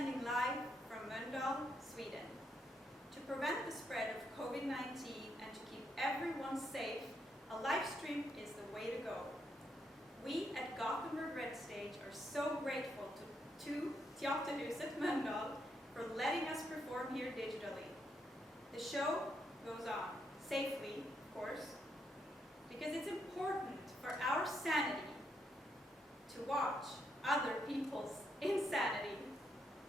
sending live from Mölndal, Sweden. To prevent the spread of COVID-19 and to keep everyone safe, a live stream is the way to go. We at Gothenburg Red Stage are so grateful to Teaterhuset Mölndal for letting us perform here digitally. The show goes on, safely, of course, because it's important for our sanity to watch other people's insanity,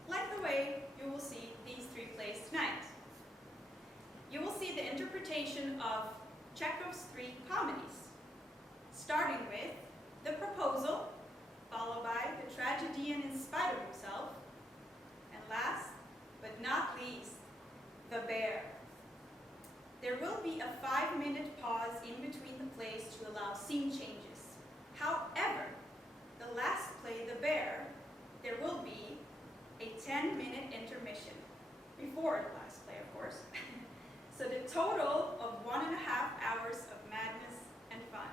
like the way you will see these three plays tonight. You will see the interpretation of Chekhov's three comedies, starting with The Proposal, followed by The Tragedian in Spite of Himself, and last but not least, The Bear. There will be a 5-minute pause in between the plays to allow scene changes. However, the last play, The Bear, there will be a 10-minute intermission, before the last play, of course. So the total of 1.5 hours of madness and fun.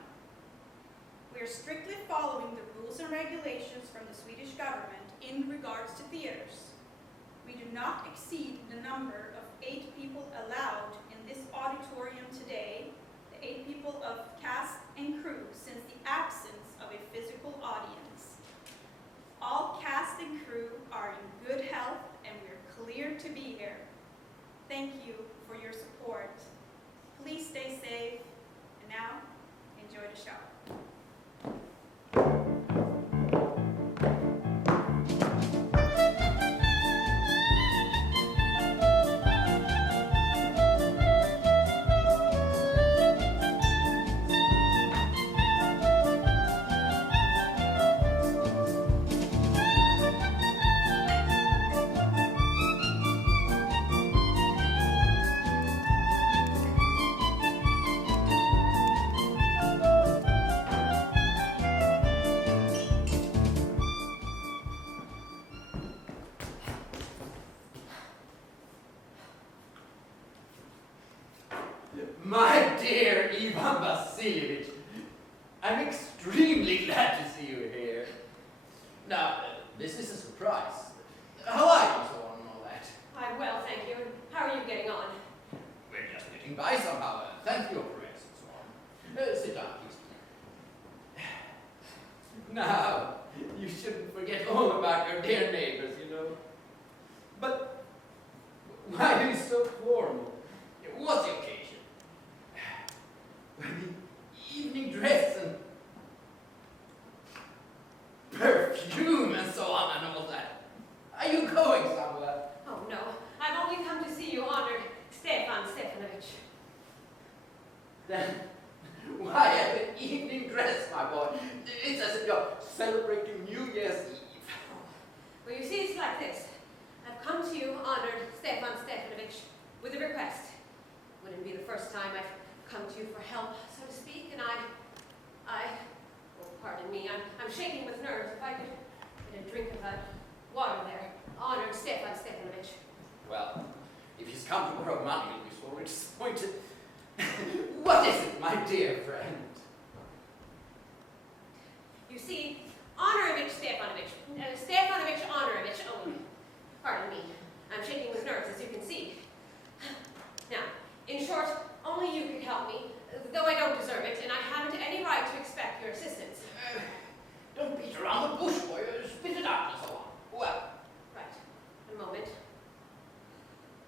We are strictly following the rules and regulations from the Swedish government in regards to theaters. We do not exceed the number of 8 people allowed in this auditorium today, the 8 people of cast and crew, since the absence of a physical audience. All cast and crew are in good health and we are cleared to be here. Thank you for your support. Please stay safe, and now, enjoy the show. My dear Ivan Vasilievich, I'm extremely glad to see you here. Now, this is a surprise. How are you, so on and all that? I'm well, thank you. And how are you getting on? We're just getting by somehow. Thank you for prayers and so on. Sit down, please. Now, you shouldn't forget all about your dear neighbors, you know. But why are you so formal? What's the occasion? Well, the evening dress and perfume and so on and all that. Are you going somewhere? Oh, no. I've only come to see you, honored Stefan Stefanovich. Then why have an evening dress, my boy? It's as if you're celebrating New Year's Eve. Well, you see, it's like this. I've come to you, honored Stefan Stefanovich, with a request. Wouldn't be the first time I've come to you for help, so to speak, and oh, pardon me, I'm shaking with nerves. If I could get a drink of that water there, honored Stefan Stefanovich. Well, if he's come to borrow money, he'll be sorely disappointed. What is it, my dear friend? You see, Honorovich Stefanovich, Stefanovich Honorovich, oh, pardon me, I'm shaking with nerves, as you can see. Now, in short, only you could help me, though I don't deserve it, and I haven't any right to expect your assistance. Don't beat around the bush, boy. Spit it out and so on. Well. Right. A moment.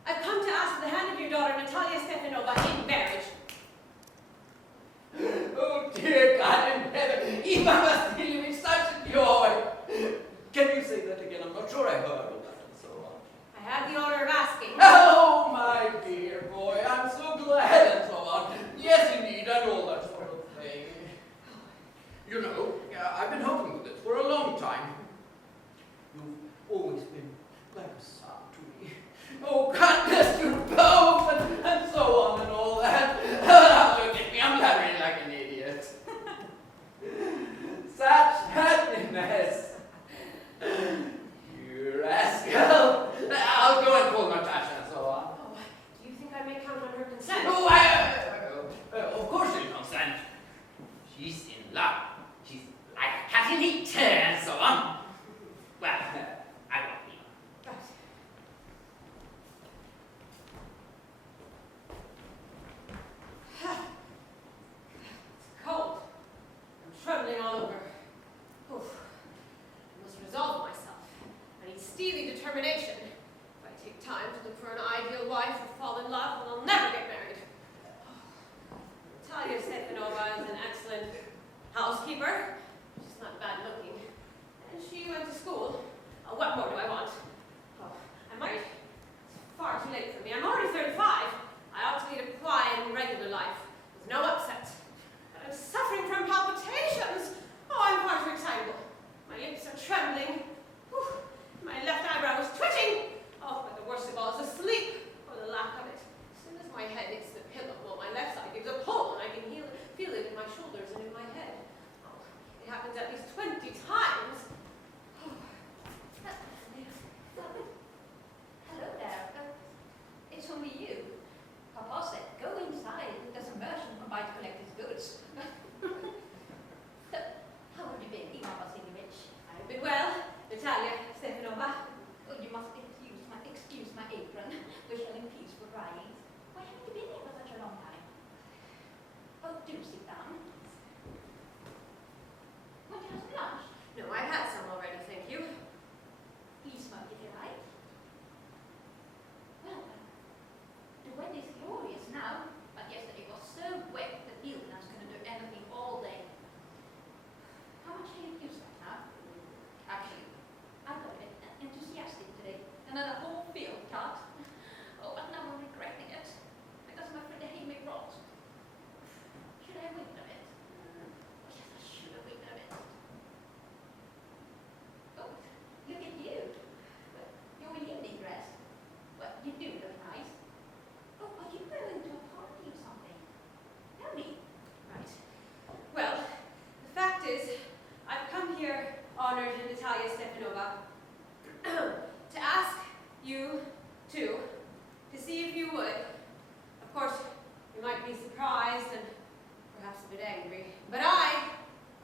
I've come to ask the hand of your daughter, Natalia Stefanova, in marriage. Oh, dear God in heaven. Ivan Vasilievich, such joy. Can you say that again? I'm not sure I heard all that and so on. I have the honor of asking. Oh, my dear boy, I'm so glad and so on. Yes, indeed, and all that sort of thing. You know, I've been hoping for this for a long time. You've always been like a son to me. Oh, God bless you both, and so on and all that. late for me. I'm already 35. I ought to lead a quiet and regular life, with no upset. But I'm suffering from palpitations. Oh, I'm far too excitable. My lips are trembling. Whew. My left eyebrow is twitching. Oh, but the worst of all is the sleep, or the lack of it. As soon as my head hits the pillow, well, my left side gives a pull, and I can feel it in my shoulders and in my head. Oh, it happens at least 20 times. Oh. Hello there. It's only you. Papa said, go inside. There's a merchant from by to collect his goods. So, how have you been, Ivan Vasilievich? I've been well, Natalia Stefanova. Oh, you must excuse my apron. We're shelling peas for drying. Why haven't you been here for such a long time? Oh, do sit down. Want to have some lunch? No, I've had some already, thank you. Please smoke if you like. Well, the weather is glorious now, but yesterday was so wet that Ilna's couldn't do anything all day. How much have you used right now? Actually, I got a bit enthusiastic today. Another whole field cut. Oh, but now I'm regretting it. Because I'm afraid the hay may rot. Should I have waited a bit? Oh, yes, I should have waited a bit. Oh, look at you. You're in evening dress. Well, you do look nice. Oh, are you going to a party or something? Tell me. Right. Well, the fact is, I've come here, honored Natalia Stefanova, to ask you two to see if you would. Of course, you might be surprised and perhaps a bit angry, but I...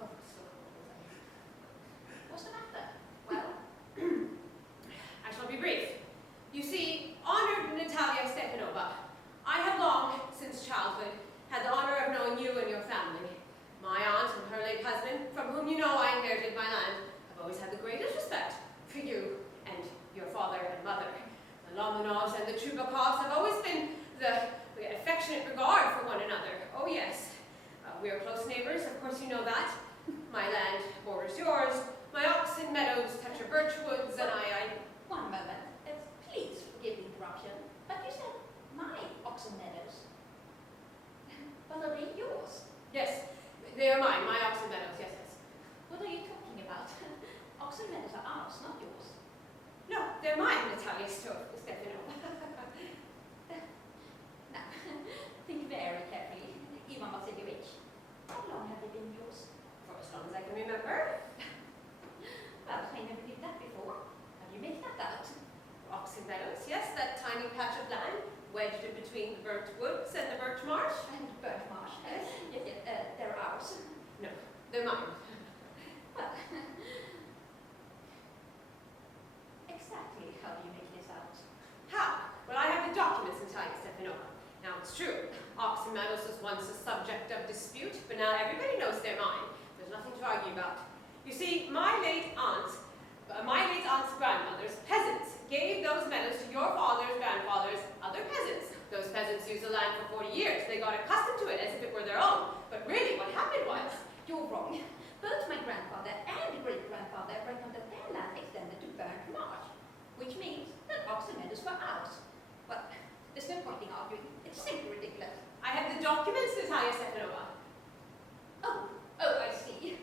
Oh, so cold. What's the matter? Well, I shall be brief. You see, honored Natalia Stefanova, I have long, since childhood, had the honor of knowing you and your family. My aunt and her late husband, from whom you know I inherited my land, have always had the greatest respect for you and your father and mother. The Lomonovs and the Trubakovs have always been we had affectionate regard for one another. Oh yes, we are close neighbors, of course you know that. My land borders yours, my oxen meadows touch your birch woods, and I... one moment. Please forgive the interruption, but you said my oxen meadows. But are they yours? Yes, they are mine, my oxen meadows, yes, yes. What are you talking about? Oxen meadows are ours, not yours. No, they're mine, Natalia Stefanova. Now, think very carefully, Ivan Vasilievich. How long have they been yours? For as long as I can remember. Well, I never did that before. How do you make that out? Oxen meadows, yes, that tiny patch of land wedged in between the birch woods and the birch marsh. And birch marsh. Yes, they're ours. No, they're mine. Well, exactly how do you make this out? How? Well, I have the documents, Natalia Stefanova. Now, it's true. Oxen meadows was once a subject of dispute, but now everybody knows they're mine. There's nothing to argue about. You see, my late aunt's grandmothers, peasants, gave those meadows to your father's grandfather's other peasants. Those peasants used the land for 40 years. They got accustomed to it as if it were their own. But really, what happened was... You're wrong. Both my grandfather and great-grandfather reckoned that their land extended to burnt marsh, which means that oxen meadows were ours. But there's no point in arguing. It's simply ridiculous. I have the documents, Natalia Stefanova. Oh, I see.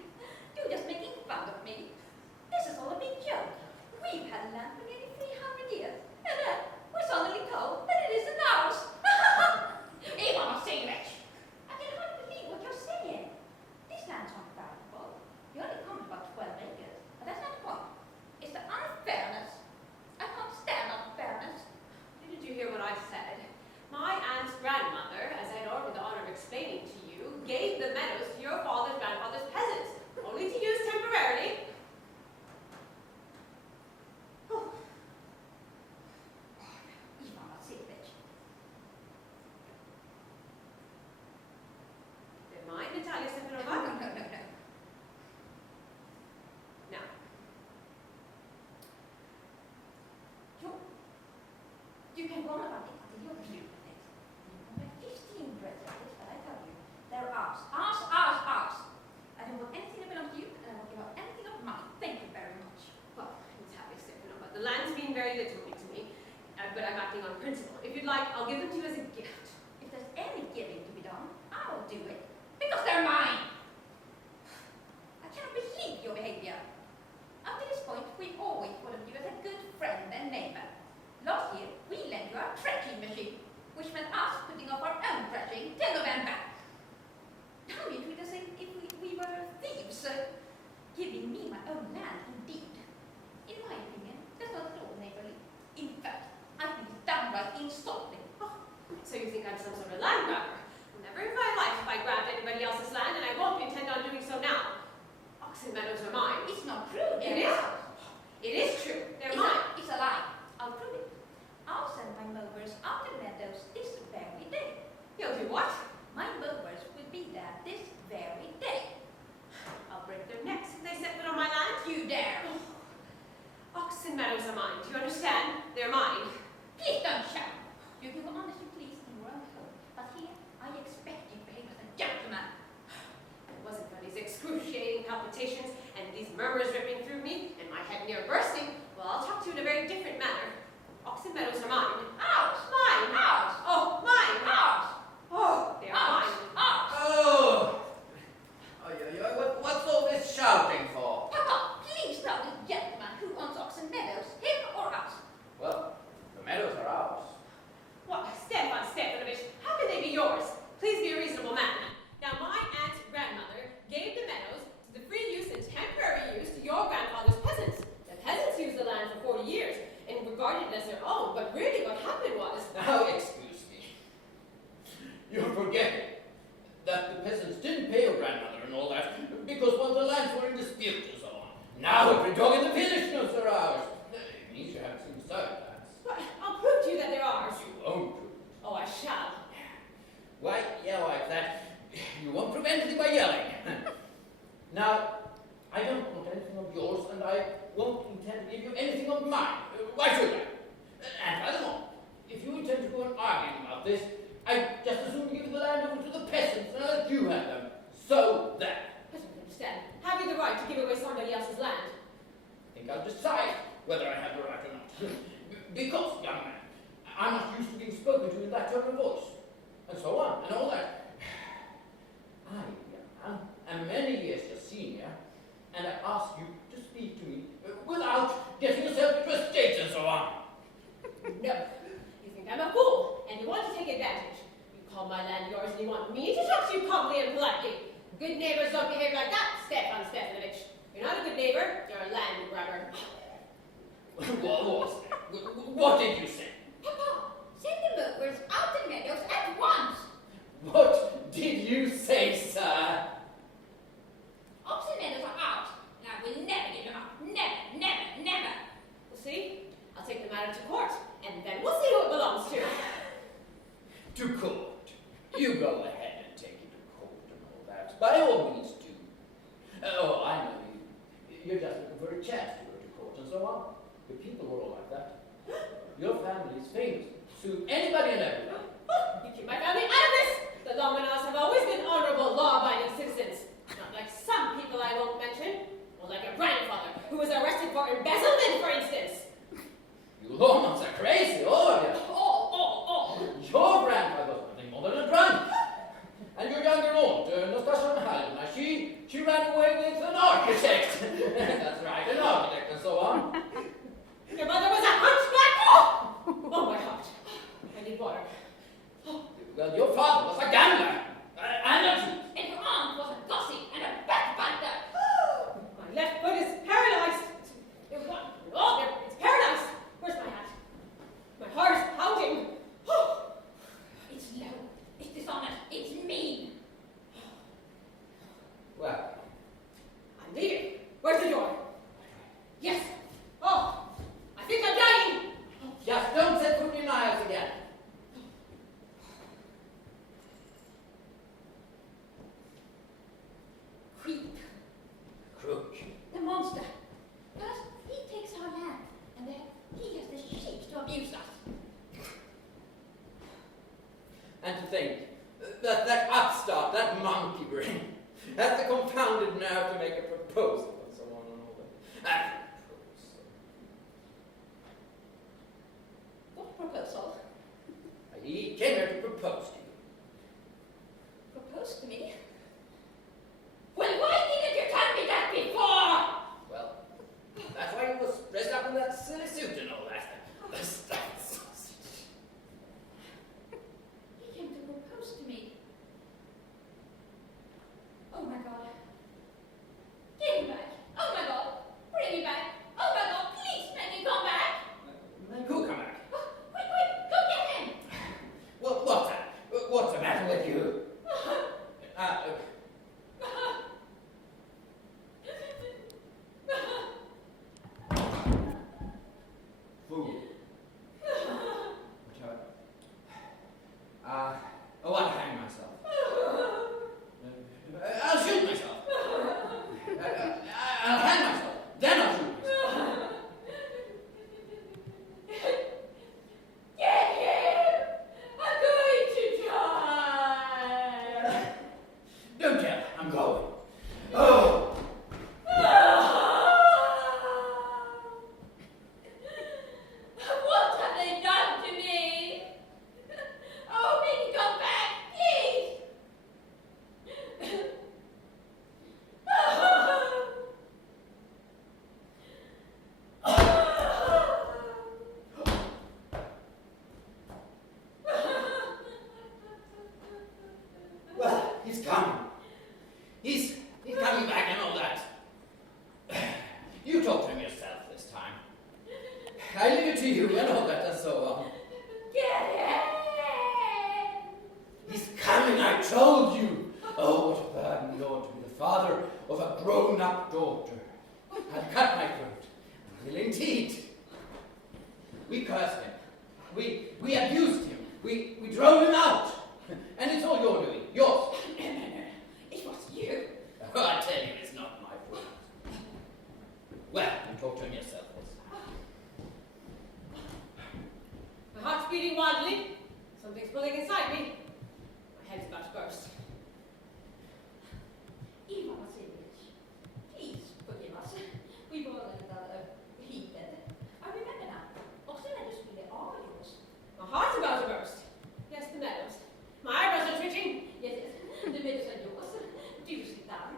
You're just making fun of me. This is all a big joke. We've had land for nearly 300 years, and then we're suddenly told that it isn't ours. Ivan Vasilievich! I can hardly believe what you're saying. This land's not valuable. You only comment about 12 acres, but that's not the point. It's the unfairness. I can't stand unfairness. Didn't you hear what I said? My aunt's grandmother, as I had already the honor of explaining to you, gave the meadows to your father's grandfather's peasants, only to use temporarily. Oh. Ivan Vasilievich. They're mine, Natalia Stefanova. No. Now, You can go on about it until you're blue with it. You can buy 15 bread jackets, but I tell you, they're ours. Ours. I don't want anything that belongs to you, and I won't give up anything of mine. Thank you very much. well, Natalia Stefanova, the land's been very little to me, but I I'm acting on principle. If you'd like, I'll give them to you as a gift. If there's any giving to be done, I'll do it. Because they're mine. I cannot believe your behavior. Up to this point, we always thought of you as a good friend and neighbor. Last year, we lent you our threshing machine, which meant us putting off our own threshing till November. Now you treat us as if we were thieves, giving me my own land indeed. In my opinion, that's not at all neighborly. In fact, I think it's downright insulting. So you think I'm some sort of land grabber? Never in my life have I grabbed anybody else's land, and I won't intend on doing so now. Oxen meadows are mine. It's not true, It dear. is. It is true. They're mine. It's a lie. I'll prove it. I'll send my mowers out the meadows this very day. You'll do what? My mowers will be there this very day. I'll break their necks if they set foot on my land. You dare. Oxen meadows are mine. Do you understand? They're mine. Please don't shout. You can go on as you please in your own home, but here I expect you to behave as a gentleman. If it wasn't for these excruciating palpitations and these murmurs ripping through me and my head near bursting, well, I'll talk to you in a very different manner. Oxen meadows are mine. Ours. Mine. Ours. Oh, mine. Ours. Oh, they are Ours. mine. Ours. Oh! What's all this shouting for? Papa, please tell this gentleman who owns Oxen Meadows, him or us. Well, the meadows are ours. What? Stefan Stefanovich, how can they be yours? Please be a reasonable man. Now, my aunt's grandmother gave the meadows to the free use and temporary use to your grandfather's peasants. The peasants used the land for 40 years and regarded it as their own, but really what happened was... Now, excuse me. You're forgetting that the peasants didn't pay your grandmother and all that because one of the lands were in dispute and so on. Now every dog in the village knows they're ours. It means you haven't seen the side lands. But I'll prove to you that they're ours. You won't prove it. Oh, I shall. Why, yeah, like that. You won't prevent anything by yelling. Now, I don't want anything of yours, and I won't intend to give you anything of mine. Why should I? And furthermore, if you intend to go on arguing about this, I'd just as soon give the land over to the peasants and let you have them. So that. I don't understand. Have you the right to give away somebody else's land? I think I'll decide whether I have the right or not. Because, young man, I'm not used to being spoken to in that tone of voice. And so on, and all that. I, young man, am many years your senior, and I ask you to speak to me without getting yourself into a state and so on. No. You think I'm a fool, and you want to take advantage. You call my land yours, and you want me to talk to you calmly and politely. Good neighbors don't behave like that, Stefan Stefanovich. You're not a good neighbor, you're a land grabber. What did you say? Papa, send the mowers out the meadows at once. What did you say, sir? Oxen Meadows are ours, and I will never give them up. Never, never, never. We'll see. I'll take the matter to court, and then we'll see who it belongs to. To court. You go ahead and take it to court and all that. By all means do. Oh, I know you. You're just looking for a chance to go to court and so on. The people were all like that. Your family is famous. Sue anybody and everybody. You keep my family out of this! The Lomanovs have always been honorable, law-abiding citizens. Not like some people I won't mention. Or like your grandfather, who was arrested for embezzlement, for instance. You Lomans are crazy, all of you. All. Your grandfather was nothing more than a drunk. And your younger aunt, Natasha Coralic, she ran away with an architect. That's right, an architect and so on. Your mother was a hunchback! Oh my heart. I need water. Well, your father was a gambler. And a cheat. And your aunt was a gossip and a backbiter. My left foot is paralyzed. It's paralyzed. Where's my hat? My heart is pounding. It's low. It's dishonest. It's mean. Well, I'm leaving. Where's the door? Yes. Oh, I think I'm dying. just don't set foot in my house again. Creep. Crook. The monster. First, he takes our land, and then he has the sheep to abuse us. And to think that upstart, that monkey brain, has the confounded nerve to make a proposal and so on and all that. What proposal? Oh, I'll hang myself. I'll shoot myself. I'll hang myself. Then I'll shoot myself. Get him! I'm going to die! Don't tell. I'm going. Oh! What have they done to me? Oh, make it come back, please! Well, he's coming. He's coming back and all that. You talk to him yourself this time. I leave it to you and all that and so on. Get him! He's coming, I told you. Oh, what a burden, Lord, to be the father of a grown-up daughter. I'll cut my throat. I will indeed. We cursed him. We abused him. We drove him out. And it's all your doing. Yours. It was you. Oh, I tell you, it's not my fault. Well, you talk to him yourself this time. My heart's beating wildly. Something's pulling inside me. My head's about to burst. Ivan Vasilievich, please forgive us. We were a little heated. I remember now. Also, let us be the audience. My heart's about to burst. Yes, the meadows. My eyebrows are twitching. Yes, yes. The meadows are yours. Do you sit down?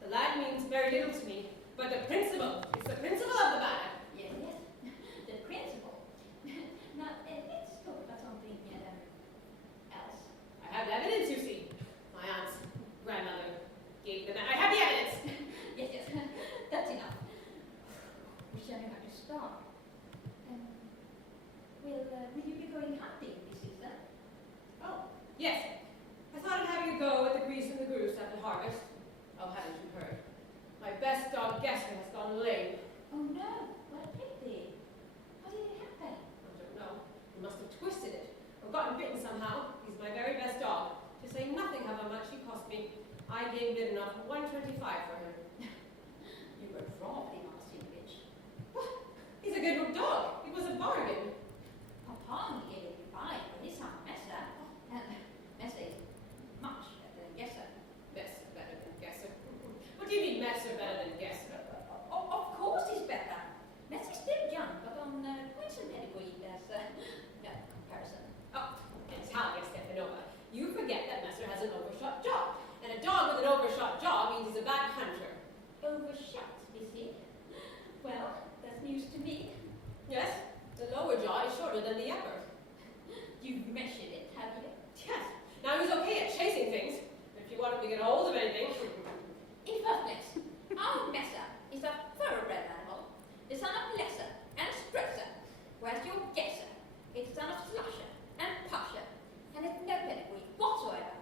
The lad means very little to me, but the principle is the principle of the matter. Yes, yes. The principle. Now, let's talk about something else. I have the evidence, you see. My aunt's grandmother gave them. I have the evidence. Yes, yes. That's enough. We shall have to start. Will you be going hunting this season? Oh, yes. I thought of having a go at the grease and the goose after harvest. Oh, haven't you heard? My best dog, Gessler, has gone lame. Oh no, what a pity. How did it happen? I don't know. He must have twisted it or gotten bitten somehow. He's my very best dog. To say nothing of how much he cost me. I gave bid enough $125 for him. You were wrong, Ivan Vasilievich. What? He's a good dog. It was a bargain. Papa gave it goodbye for his son, Messa. And Messa is much better than Gessler. Messer better than Gessler. What do you mean Messer better than Gessler? Of course he's better. Messa is still young, but on quite some pedigree, there's no comparison. Oh, Natalia Stepanova, you forget that Messer has an overshot jaw. And a dog with an overshot jaw means he's a bad hunter. Overshot, is he? Well, that's news to me. Yes? The lower jaw is shorter than the upper. You've measured it, have you? Yes. Now he's okay at chasing things. If you want him to get a hold of anything. In first place, our Messa is a thoroughbred animal, the son of Lesser and Stresser, whereas your Gessler is the son of Slusher and Pusher, and has no pedigree whatsoever.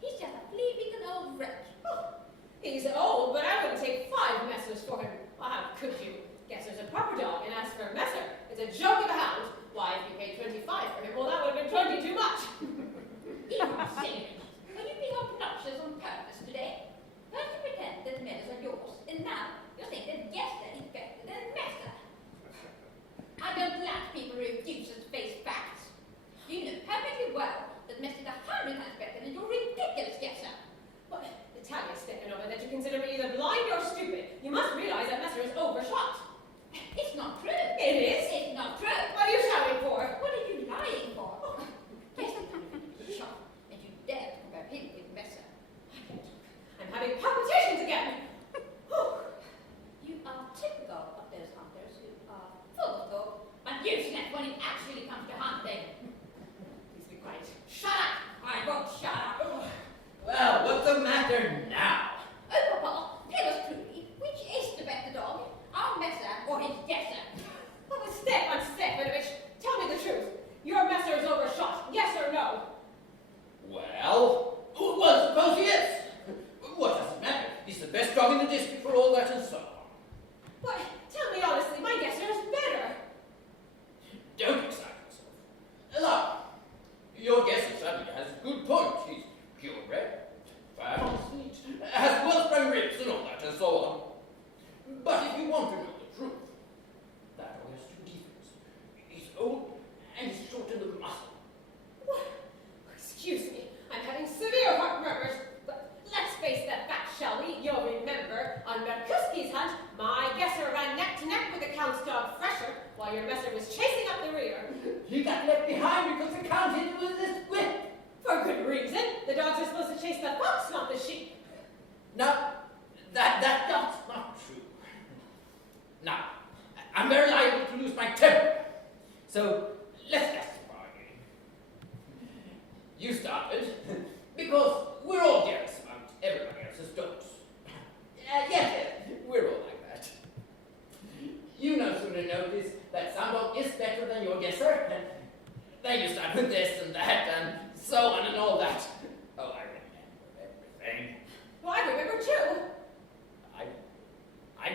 He's just a flea-bitten old wretch. Oh, he's old, but I wouldn't take 5 Messers for him. Well, how could you? Gessler's a proper dog, and as for Messer, it's a joke of a hound. Why, if you paid 25 for him, well, that would have been 20 too much. Ivan Vasilievich, are you being obnoxious on purpose today? First you pretend that the meadows are yours, and now you're saying that Gessler is better than Messer. I don't like people who refuse to face facts. You know perfectly well that Messer is 100 times better than your ridiculous Gessler. Well, Natalia Stepanova, that you consider me either blind or stupid. You must realize that Messer is overshot. It's not true. It is. It's not true. What are you shouting for? What are you lying for? Gessler is shot, and you dare to compare him with Messer. I'm having palpitations again. You are typical of those hunters who are full of talk, but useless when it actually comes to hunting. Please be quiet. Shut up! I won't shut up. Well, what's the matter now? Oh, Papa, tell us truly, which is the better dog? Our Messer or his Gessler? Oh, Stefan Stefanovich, tell me the truth. Your Messer is overshot, yes or no? Well, suppose he is. What does it matter? He's the best dog in the district for all that and so on. What? Tell me honestly, my Gessler is better. while your messer was chasing up the rear. He got left behind because the count hit him with his whip. For good reason. The dogs are supposed to chase the fox, not the sheep. No, that's not true. Now, I'm very liable to lose my temper. So, let's get the bargain. You started because we're all jealous about everybody else's dogs. Yes, we're all like that. You no sooner notice that some dog is better than your guesser, and then you start with this and that and so on and all that. Oh, I remember everything. Well, I remember too. I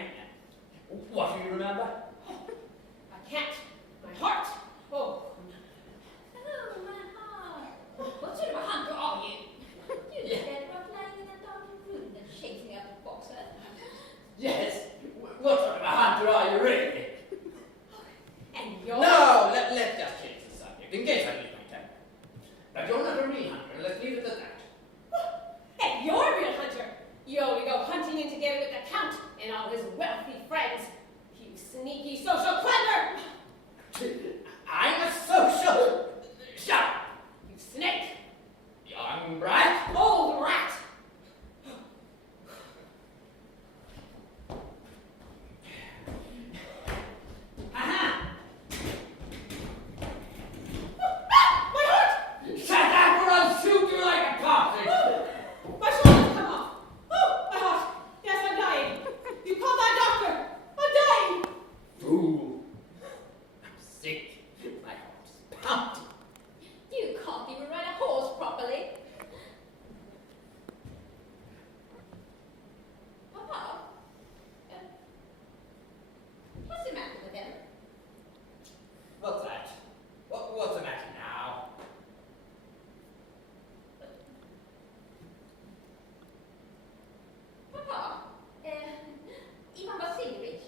what do you remember? I can't. My heart. Oh. Oh, my heart. What sort of a hunter are you? You Yeah. said about lying in a dark room and chasing out the boxer. Yes. What sort of a hunter are you really? And you're... No, let's just change the subject in case I lose my temper. But you're not a real hunter. Let's leave it at that. And you're a real hunter. You only go hunting in together with the Count and all his wealthy friends. You sneaky social clever! I'm a social. Shut up, You snake! young brat. Old rat! Aha! My heart! Shut up or I'll shoot you like a partridge. My shoulder's come off! Oh, my heart! Yes, I'm dying! You called that doctor! I'm dying! Fool. I'm sick. My heart's pounding. You can't even ride a horse properly. Papa? What's the matter with him? What's that? What's the matter now? Papa? Ivan Vasilyevich,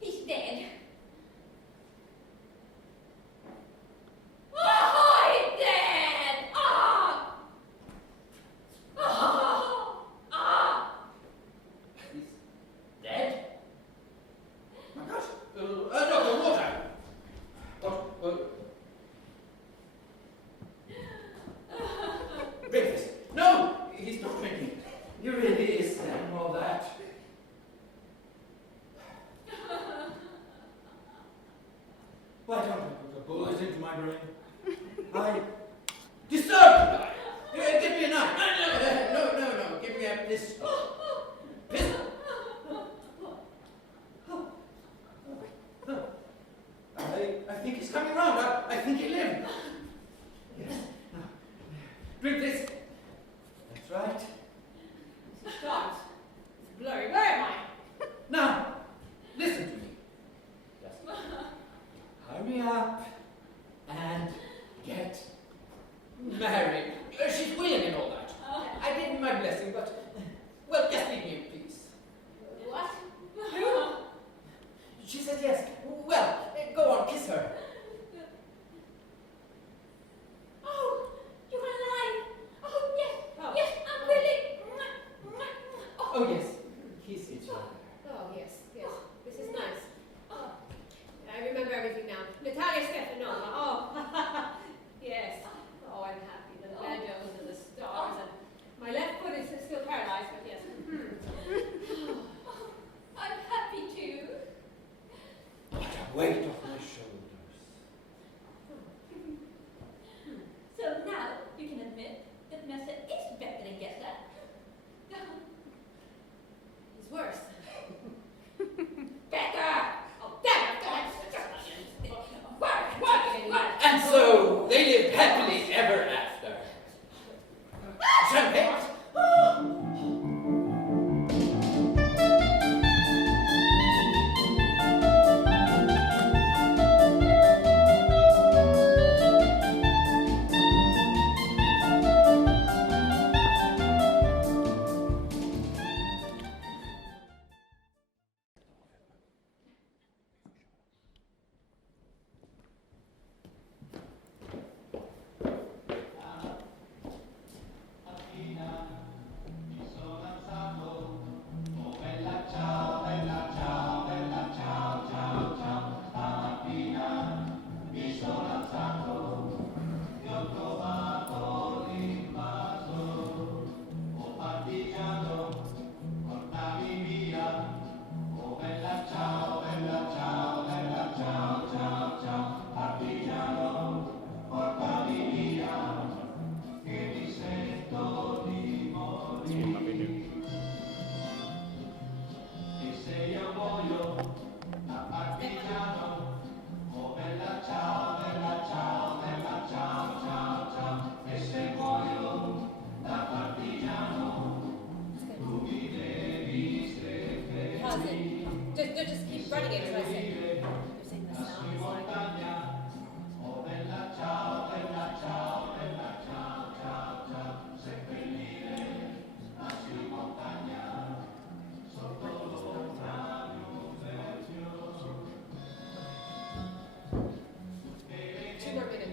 he's dead. Oh, he's dead! Ah! Ah! Ah! He's dead? My gosh. Doctor, water. Breakfast. No, he's not drinking. He really is saying all that. Why don't I put a bullet into my brain? I disturb you. Give me a knife. No. Give me a pistol. Pistol. I think he's coming round. I think he lived. Yes. Now, drink this. That's right. Stars. It's blurry. Where am I? Now, listen to me. Just hurry up and get married. She's willing and all that. I gave you my blessing, but, well, just leave me in peace. What? Who? She said yes. Well, go on, kiss her. Oh, you're alive! Oh, yes, Oh. yes, I'm willing! Oh, yes. Kiss each other. Oh, yes. This is nice. Oh, I remember everything now. Natalia Stefanova. Oh, yes. Oh, I'm happy. The meadows and the stars. And my left foot is still paralyzed, but yes. I'm happy too. What a weight off my shoulders. So now you can admit that Messer is better than Gessler. It's worse. Better! Oh, damn it! Worse! And so they lived happily ever after. Champagne. Just keep running it as I say. You're saying the sound is like... Two more minutes.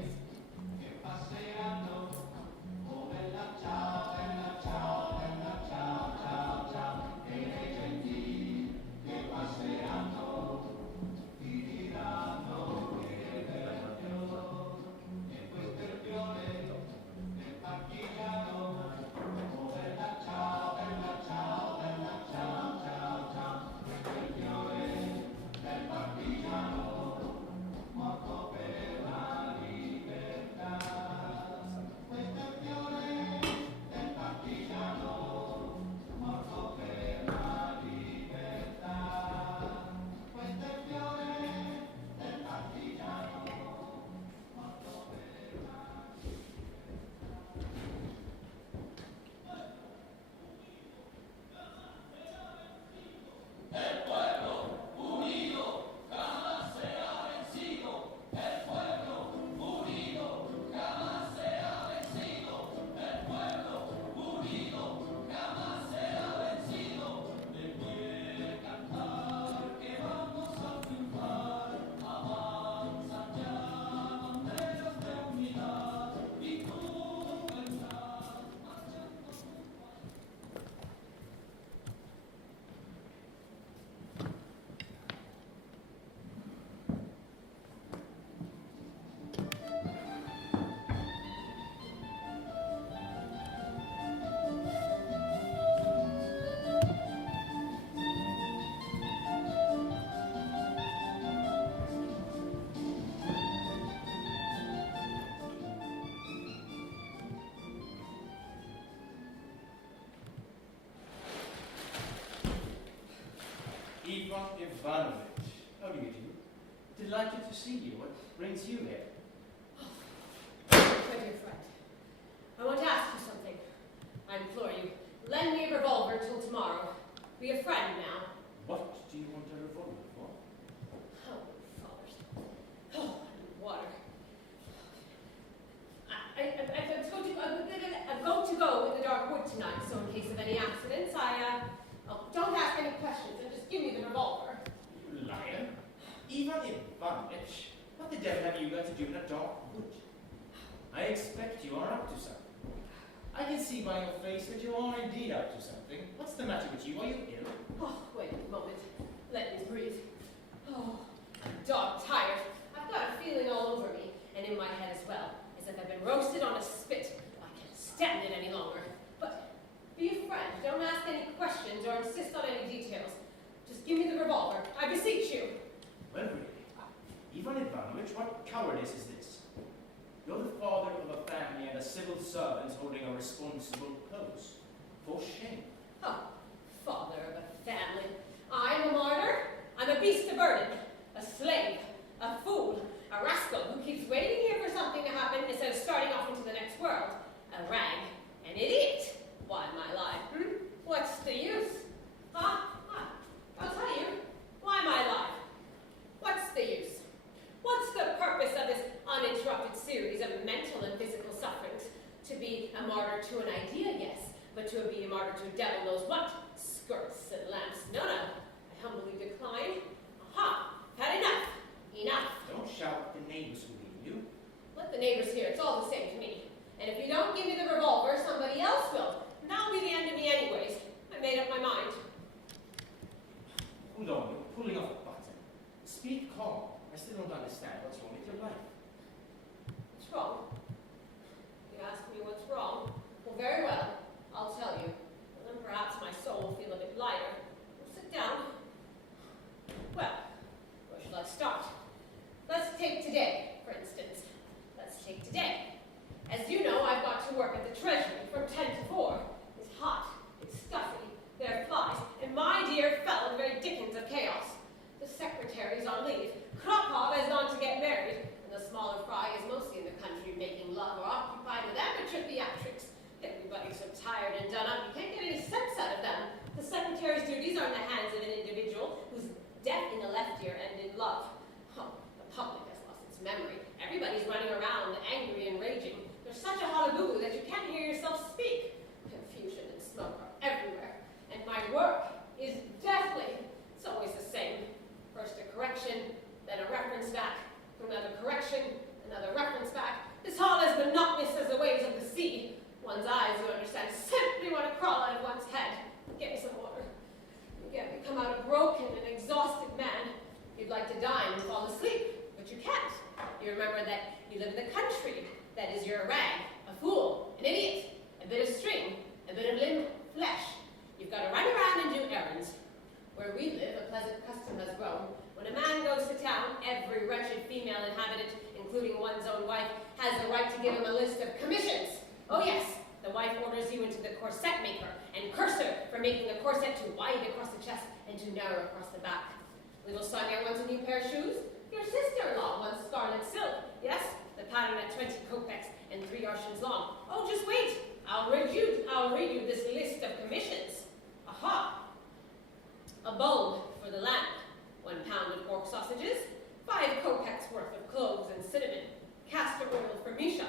Ivanovich, how do you do? Delighted to see you. What brings you here? My dear friend, I want to ask you something. I implore you, lend me a revolver till tomorrow. Be a friend now. What do you want a revolver for? Oh, fathers. Oh, water. I'm going to go in the dark wood tonight, so in case of any accidents, don't ask any questions and just give me the revolver. You liar. Ivan Ivanovich, what the devil have you got to do in a dark wood? I expect you are up to something. I can see by your face that you are indeed up to something. What's the matter with you? Are you ill? Oh, wait a moment. Let me breathe. Oh, I'm dog tired. I've got a feeling all over me, and in my head as well, as if I've been roasted on a spit. I can't stand it any longer. But be a friend. Don't ask any questions or insist on any details. Just give me the revolver. I beseech you. Well, really, Ivan Ivanovich, what cowardice is this? You're the father of a family and a civil servant holding a responsible post. For shame. Oh, father of a family. I'm a martyr. I'm a beast of burden. A slave. A fool. A rascal who keeps waiting here for something to happen instead of starting off into the next world. A rag. An idiot. Why am I alive? What's the use? Huh? I'll tell you. Why am I alive? What's the use? What's the purpose of this uninterrupted series of mental and physical sufferings? To be a martyr to an idea, yes, but to be a martyr to devil knows what? Skirts and lamps. No. I humbly decline. Aha! Had enough. Enough. Don't shout, the neighbors will hear you. Let the neighbors hear. It's all the same to me. And if you don't give me the revolver, somebody else will. And that'll be the end of me anyways. I made up my mind. Hold on, you're pulling off a button. Speak calm. I still don't understand what's wrong with your life. What's wrong? You ask me what's wrong? Well, very well. I'll tell you. And then perhaps my soul will feel a bit lighter. Sit down. Well, where shall I start? Let's take today, for instance. Let's take today. As you know, I've got to work at the Treasury from 10 to 4. It's hot. It's stuffy. There are flies. And my dear fellow, the very dickens of chaos. The secretary's on leave. Krakow has gone to get married. And the smaller fry is mostly in the country making that you live in the country. That is, you're a rag, a fool, an idiot, a bit of string, a bit of limb, flesh. You've got to run around and do errands. Where we live, a pleasant custom has grown. When a man goes to town, every wretched female inhabitant, including one's own wife, has the right to give him a list of commissions. Oh yes, the wife orders you into the corset maker and curse her for making the corset too wide across the chest and too narrow across the back. Little Sonia wants a new pair of shoes. Your sister-in-law wants scarlet silk. Yes, the pattern at 20 kopecks and 3 arshins long. Oh, just wait. I'll read you this list of commissions. Aha! A bowl for the lamp, 1 pound of pork sausages, 5 kopecks worth of cloves and cinnamon, castor oil for Misha,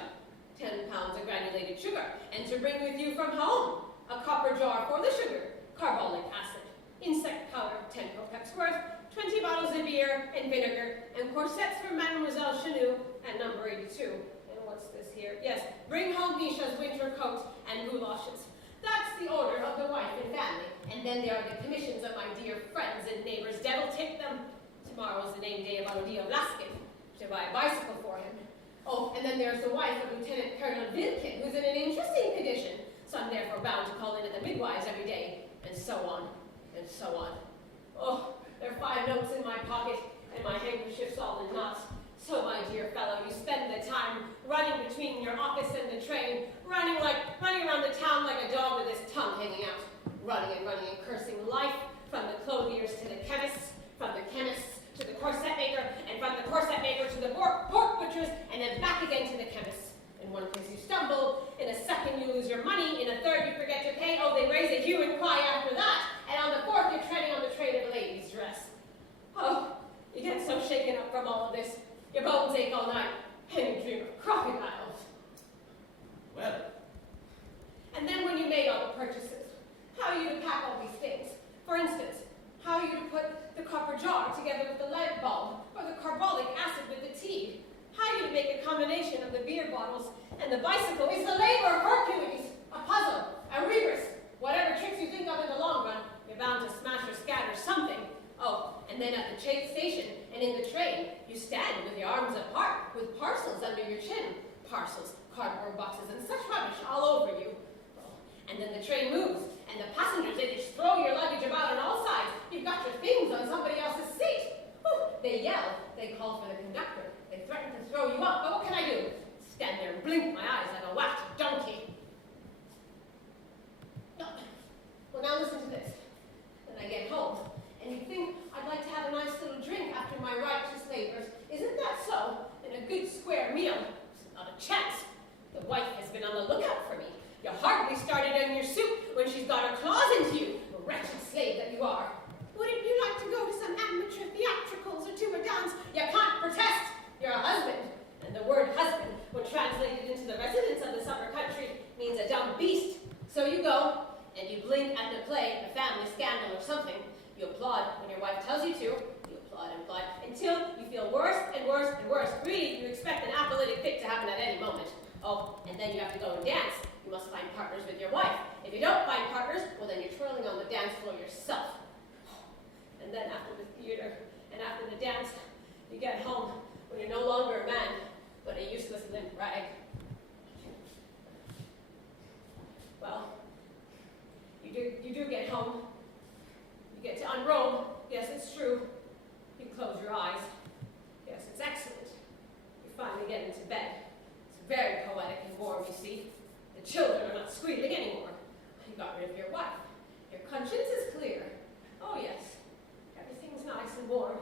10 pounds of granulated sugar, and to bring with you from home, a copper jar for the sugar, carbolic acid, insect powder, 10 kopecks worth, 20 bottles of beer and vinegar, and corsets for Mademoiselle Chanou at number 82. And what's this here? Yes, bring home Misha's winter coat and goulashes. That's the order of the wife and family. And then there are the commissions of my dear friends and neighbors. Devil take them. Tomorrow's the name day of Odiel Laskin, to buy a bicycle for him. Oh, and then there's the wife of Lieutenant Colonel Vilkin, who's in an interesting condition. So I'm therefore bound to call in at the midwives every day, and so on, and so on. Oh, there are 5 notes in my pocket, and my handkerchief's all in knots. So, my dear fellow, you spend the time running between your office and the train, running around the town like a dog with his tongue hanging out, running and cursing life, from the clothiers to the chemists, from the chemists to the corset maker, and from the corset maker to the pork butchers, and then back again to the chemists. In one place you stumble, in a second you lose your money, in a third you forget to pay, oh, they raise a hue and cry after that, and on the fourth you're treading on the train of a lady's dress. Oh, you get so shaken up from all of this. Your bones ache all night, and you dream of crocodiles. Well. And then when you made all the purchases, how are you to pack all these things? For instance, how are you to put the copper jar together with the lead bulb, or the carbolic acid with the tea? How are you to make a combination of the beer bottles and the bicycle? Is the labor of Hercules a puzzle, a rebus? Whatever tricks you think of in the long run, you're bound to smash or scatter something. Oh, and then at the station and in the train, you stand with your arms apart, with parcels under your chin. Parcels, cardboard boxes, and such rubbish all over you. Oh, and then the train moves, and the passengers, they just throw your luggage about on all sides. You've got your things on somebody else's seat. Whew, they yell, they call for the conductor, they threaten to throw you up, but what can I do? Stand there and blink my eyes like a whacked donkey. No. Well, now listen to this. Then I get home, and you think I'd like to have a nice little drink after my righteous labors. Isn't that so? And a good square meal. Not a chance. The wife has been on the lookout for me. You hardly started on your soup when she's got her claws into you, the wretched slave that you are. Wouldn't you like to go to some amateur theatricals or to a dance? You can't protest. You're a husband. And the word husband, when translated into the residents of the summer country, means a dumb beast. So you go, and you blink at the play, a family scandal or something. You applaud when your wife tells you to. You applaud and applaud until you feel worse and worse and worse. Really, you expect an apoplectic fit to happen at any moment. Oh, and then you have to go and dance. You must find partners with your wife. If you don't find partners, well then you're twirling on the dance floor yourself. And then after the theater and after the dance, you get home when you're no longer a man, but a useless limp rag. Well, you do get home. You get to unrobe. Yes, it's true. You close your eyes. Yes, it's excellent. You finally get into bed. It's very poetic and warm, you see. The children are not squealing anymore. You got rid of your wife. Your conscience is clear. Oh, yes. Everything's nice and warm.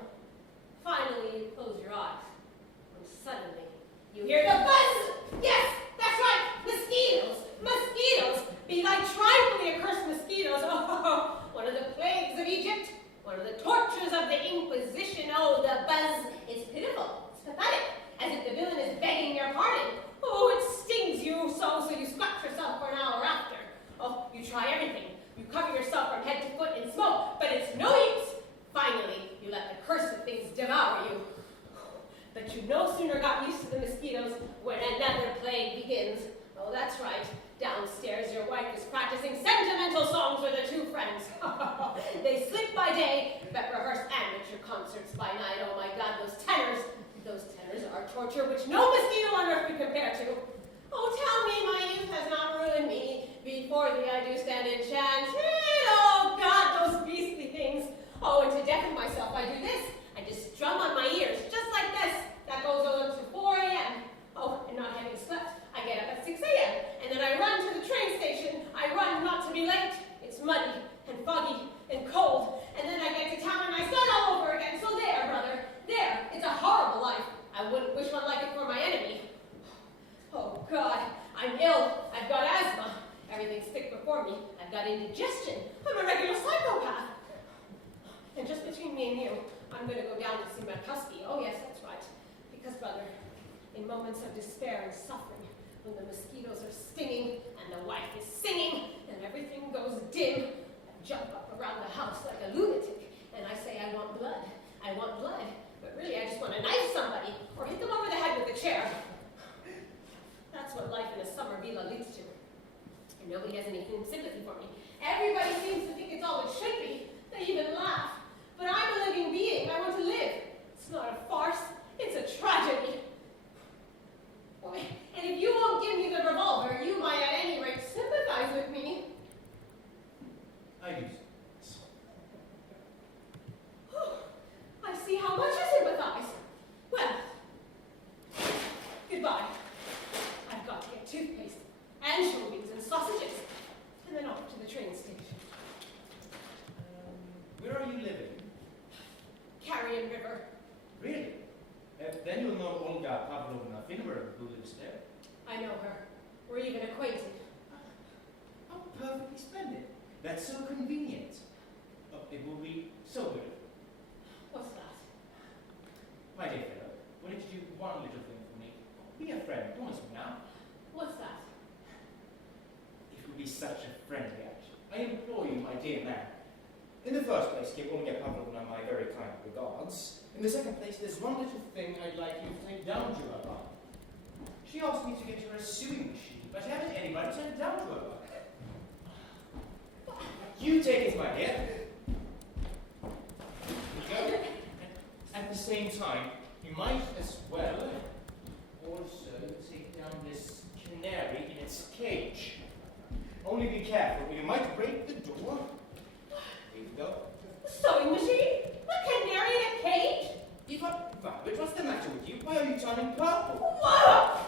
Finally, you close your eyes. And suddenly, you hear the buzz! Yes, that's right! Mosquitoes! Mosquitoes! Be thy trifling accursed mosquitoes! Oh, one of the plagues of Egypt. One of the tortures of the Inquisition. Oh, the buzz is pitiful. It's pathetic. As if the villain is begging your pardon. Oh, it stings you so you scratch yourself for an hour after. Oh, you try everything. You cover yourself from head to foot in smoke, but it's no use. Finally, you let the cursed things devour you. But you no sooner got used to the mosquitoes when another plague begins. Oh, that's right. Downstairs, your wife is practicing sentimental songs with her 2 friends. They sleep by day, but rehearse amateur concerts by night. Oh my God, those tenors are torture which no mosquito on earth could compare to. Oh, tell me my youth has not ruined me. Before thee I do stand enchanted. Oh, God, those beastly things. Oh, and to deafen myself, I do this. I just drum on my ears, just like this. That goes on to 4 a.m. Oh, and not having slept, I get up at 6 a.m. And then I run to the train station. I run not to be late. It's muddy and foggy and cold. And then I get to town and I start all over again. So there, brother, there. It's a horrible life. I wouldn't wish one like it for my enemy. Oh, God, I'm ill. I've got asthma. Everything's thick before me. I've got indigestion. I'm a regular psychopath. And just between me and you, I'm going to go down to see McCuskey. Oh, yes, that's right. Because, brother, in moments of despair and suffering, when the mosquitoes are stinging and the wife is singing and everything goes dim, I jump up around the house like a lunatic and I say, I want blood. I want blood. But really, I just want to knife somebody or hit them over the head with a chair. That's what life in a summer villa leads to. And nobody has any sympathy for me. Everybody seems to think it's all it should be. They even laugh. But I'm a living being. I want to live. It's not a farce. It's a tragedy. Boy, and if you won't give me the revolver, you might at any rate sympathize with me. I do. I see how much you sympathize. Well, goodbye. I've got to get toothpaste, anchovies, and sausages, and then off to the train station. Where are you living? Carrion River. Really? Then you'll know Olga Pavlovna Finberg, who lives there. I know her. We're even acquainted. How perfectly splendid. That's so convenient. Oh, it will be so good. What's that? My dear fellow, why don't you do one little thing for me? Be a friend, promise me now. What's that? It would be such a friendly action. I implore you, my dear man. In the first place, give Olga Pavlovna my very kind regards. In the second place, there's one little thing I'd like you to take down to her about. She asked me to get her a sewing machine, but haven't anybody sent it down to her about it. You take it, my dear. Here you go. At the same time, you might as well also take down this canary in its cage. Only be careful, or you might break the door. Here you go. A sewing machine? A canary in a cage? Eva, Violet, what's the matter with you? Why are you turning purple? Whoa!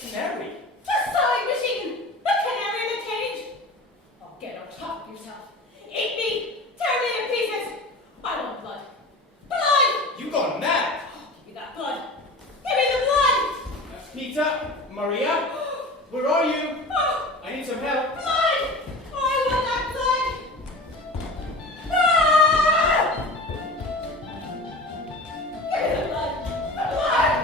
Canary? A sewing machine! A canary in a cage! Oh, get on top of yourself. Eat me! Tear me in pieces! I want blood. Blood! You gone mad! Oh, give me that blood. Give me the blood! Peter, Maria, where are you? Oh, I need some help. blood! Oh, I want that blood! Ah! Give me the blood! The blood!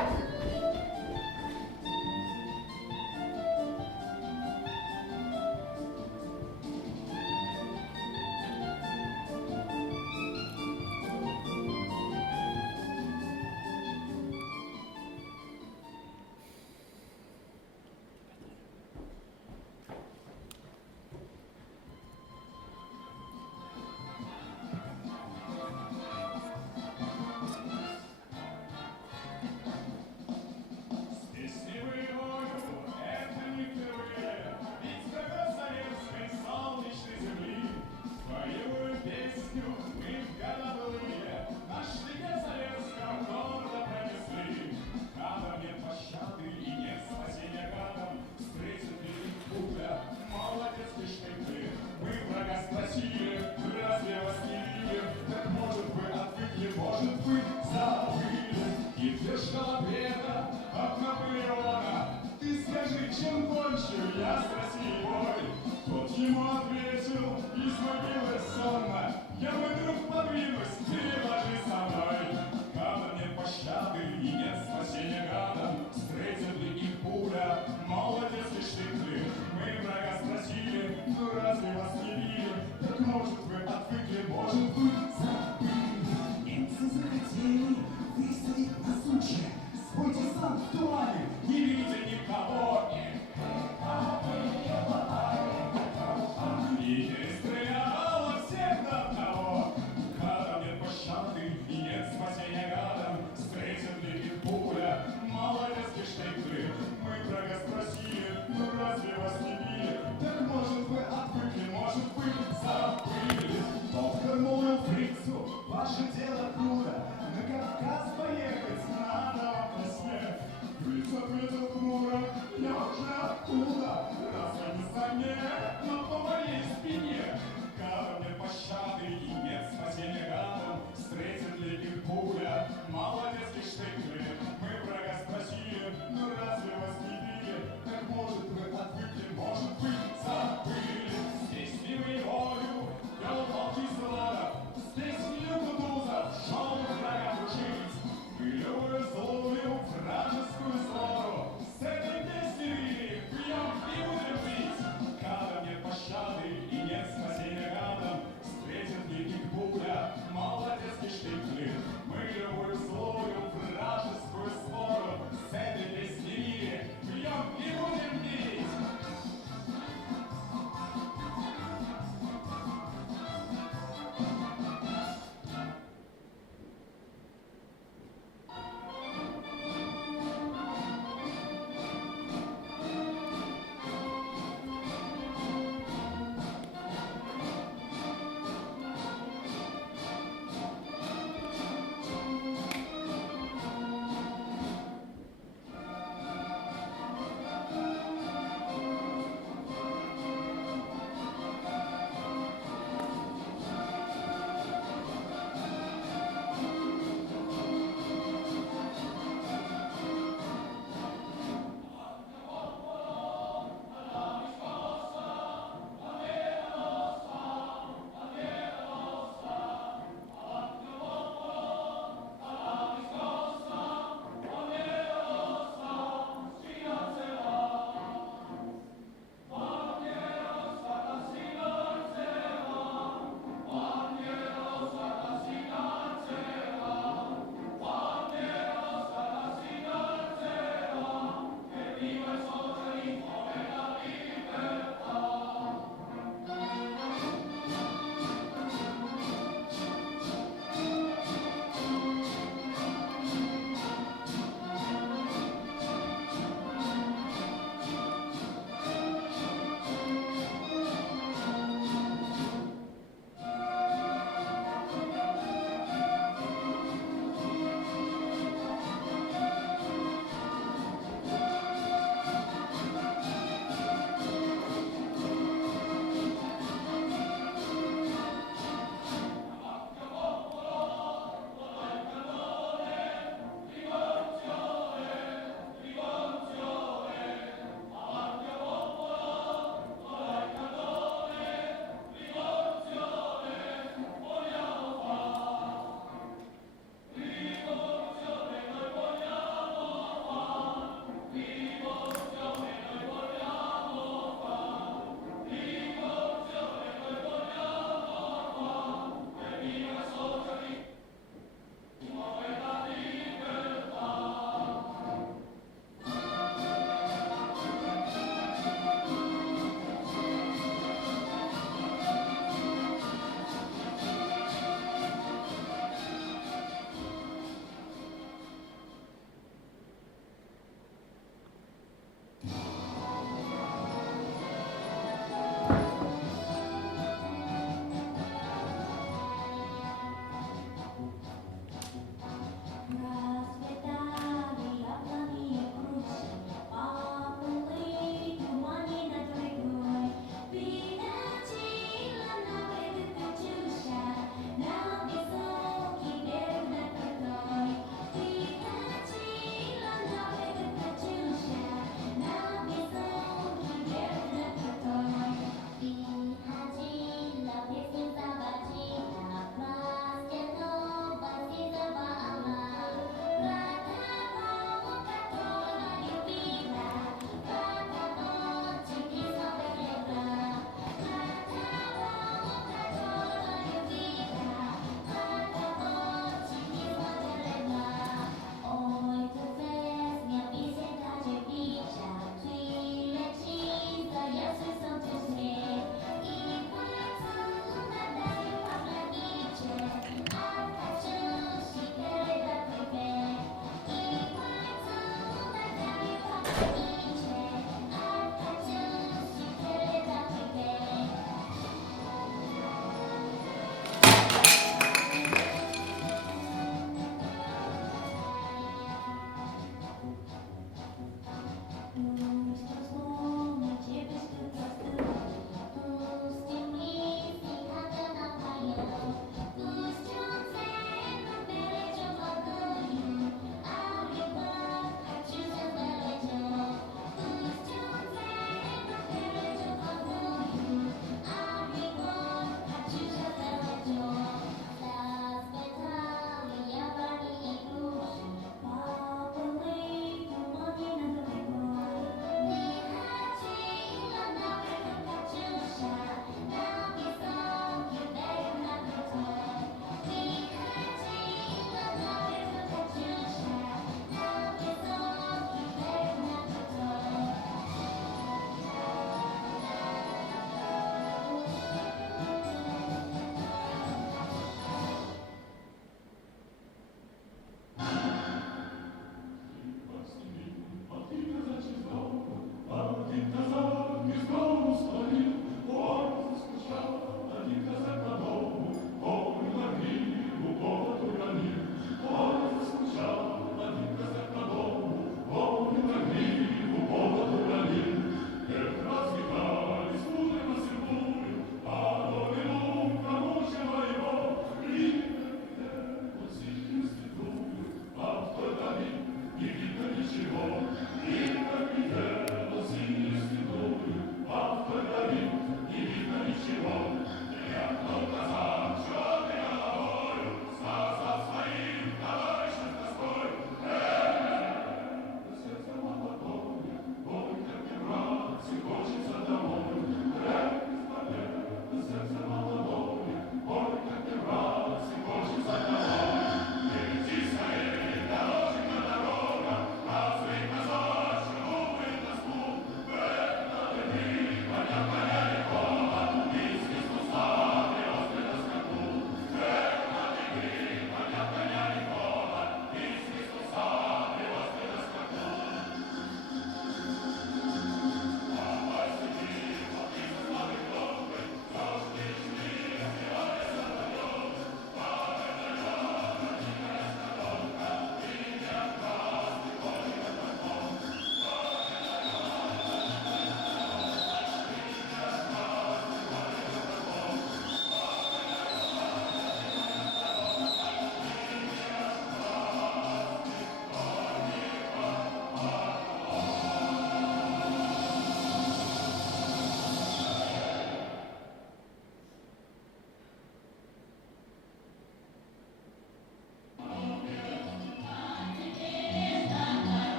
И не стреляла всех до одного.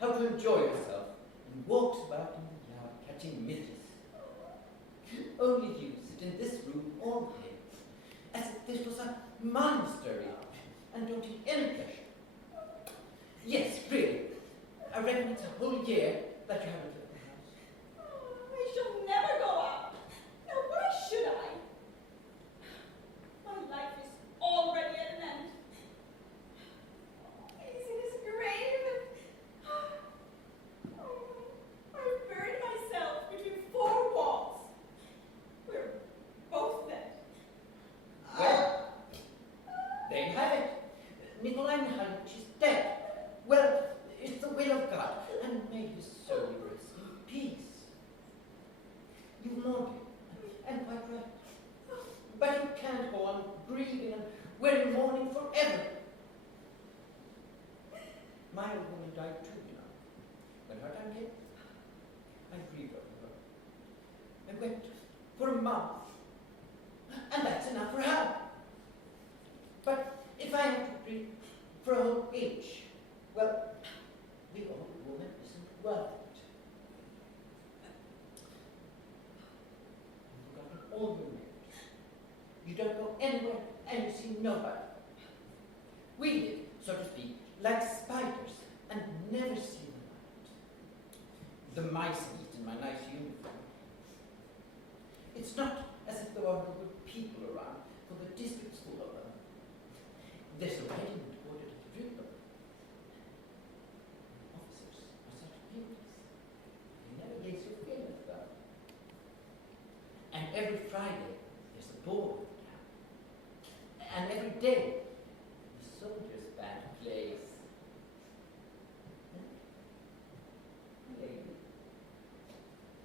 how to enjoy herself and walks about in the yard catching midges. Only you sit in this room all day, as if this was a monastery, and don't take any pleasure. Yes, really. I reckon it's a whole year that you haven't left the house. I shall never go out. Now, why should I? My life is already at an end. He's in his grave. I've buried myself between four walls. We're both dead. Well, there you have it. Nikolai Mikhailovich is dead. Well, it's the will of God, and may his soul rest in peace. You mourned him, and quite right. But you can't go on grieving and wearing mourning forever. My old woman died too, you know. When her time came, I grieved over her. I wept for a month, and that's enough for her. But if I have to grieve for a whole age, well, the old woman isn't worth it. You've forgotten all your neighbors. You don't go anywhere and you see nobody. We live, so to speak, like spiders and never see the light. The mice eat in my nice uniform. It's not as if there aren't good people around, for the district's full of them. There's a regiment ordered at Rhedin. Officers are such beauties. They never lays your fear at them. And every Friday there's a ball in town. And every day the soldiers' band plays. Lady,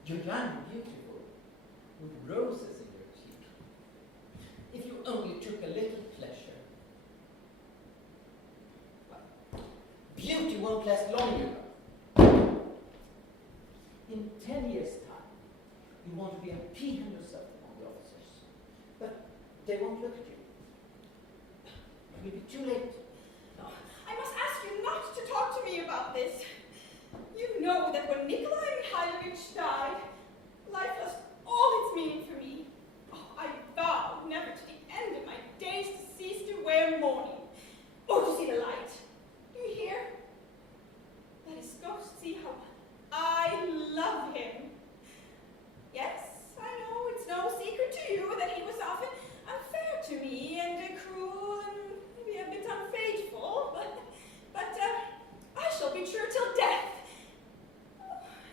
you're young and beautiful, with roses in your cheek. If you only took a little pleasure. Beauty won't last long, you know. In 10 years' time, you want to be a peahen yourself among the officers. But they won't look at you. It will be too late. No. I must ask you not to talk to me about this. You know that when Nikolai Mikhailovich died, life lost all its meaning for me. Oh, I vowed never to the end of my days to cease to wear mourning, or to see the light. Do you hear? Let his ghost see how I love him. Yes, I know it's no secret to you that he was often unfair to me and cruel and maybe a bit unfaithful, but I shall be true till death.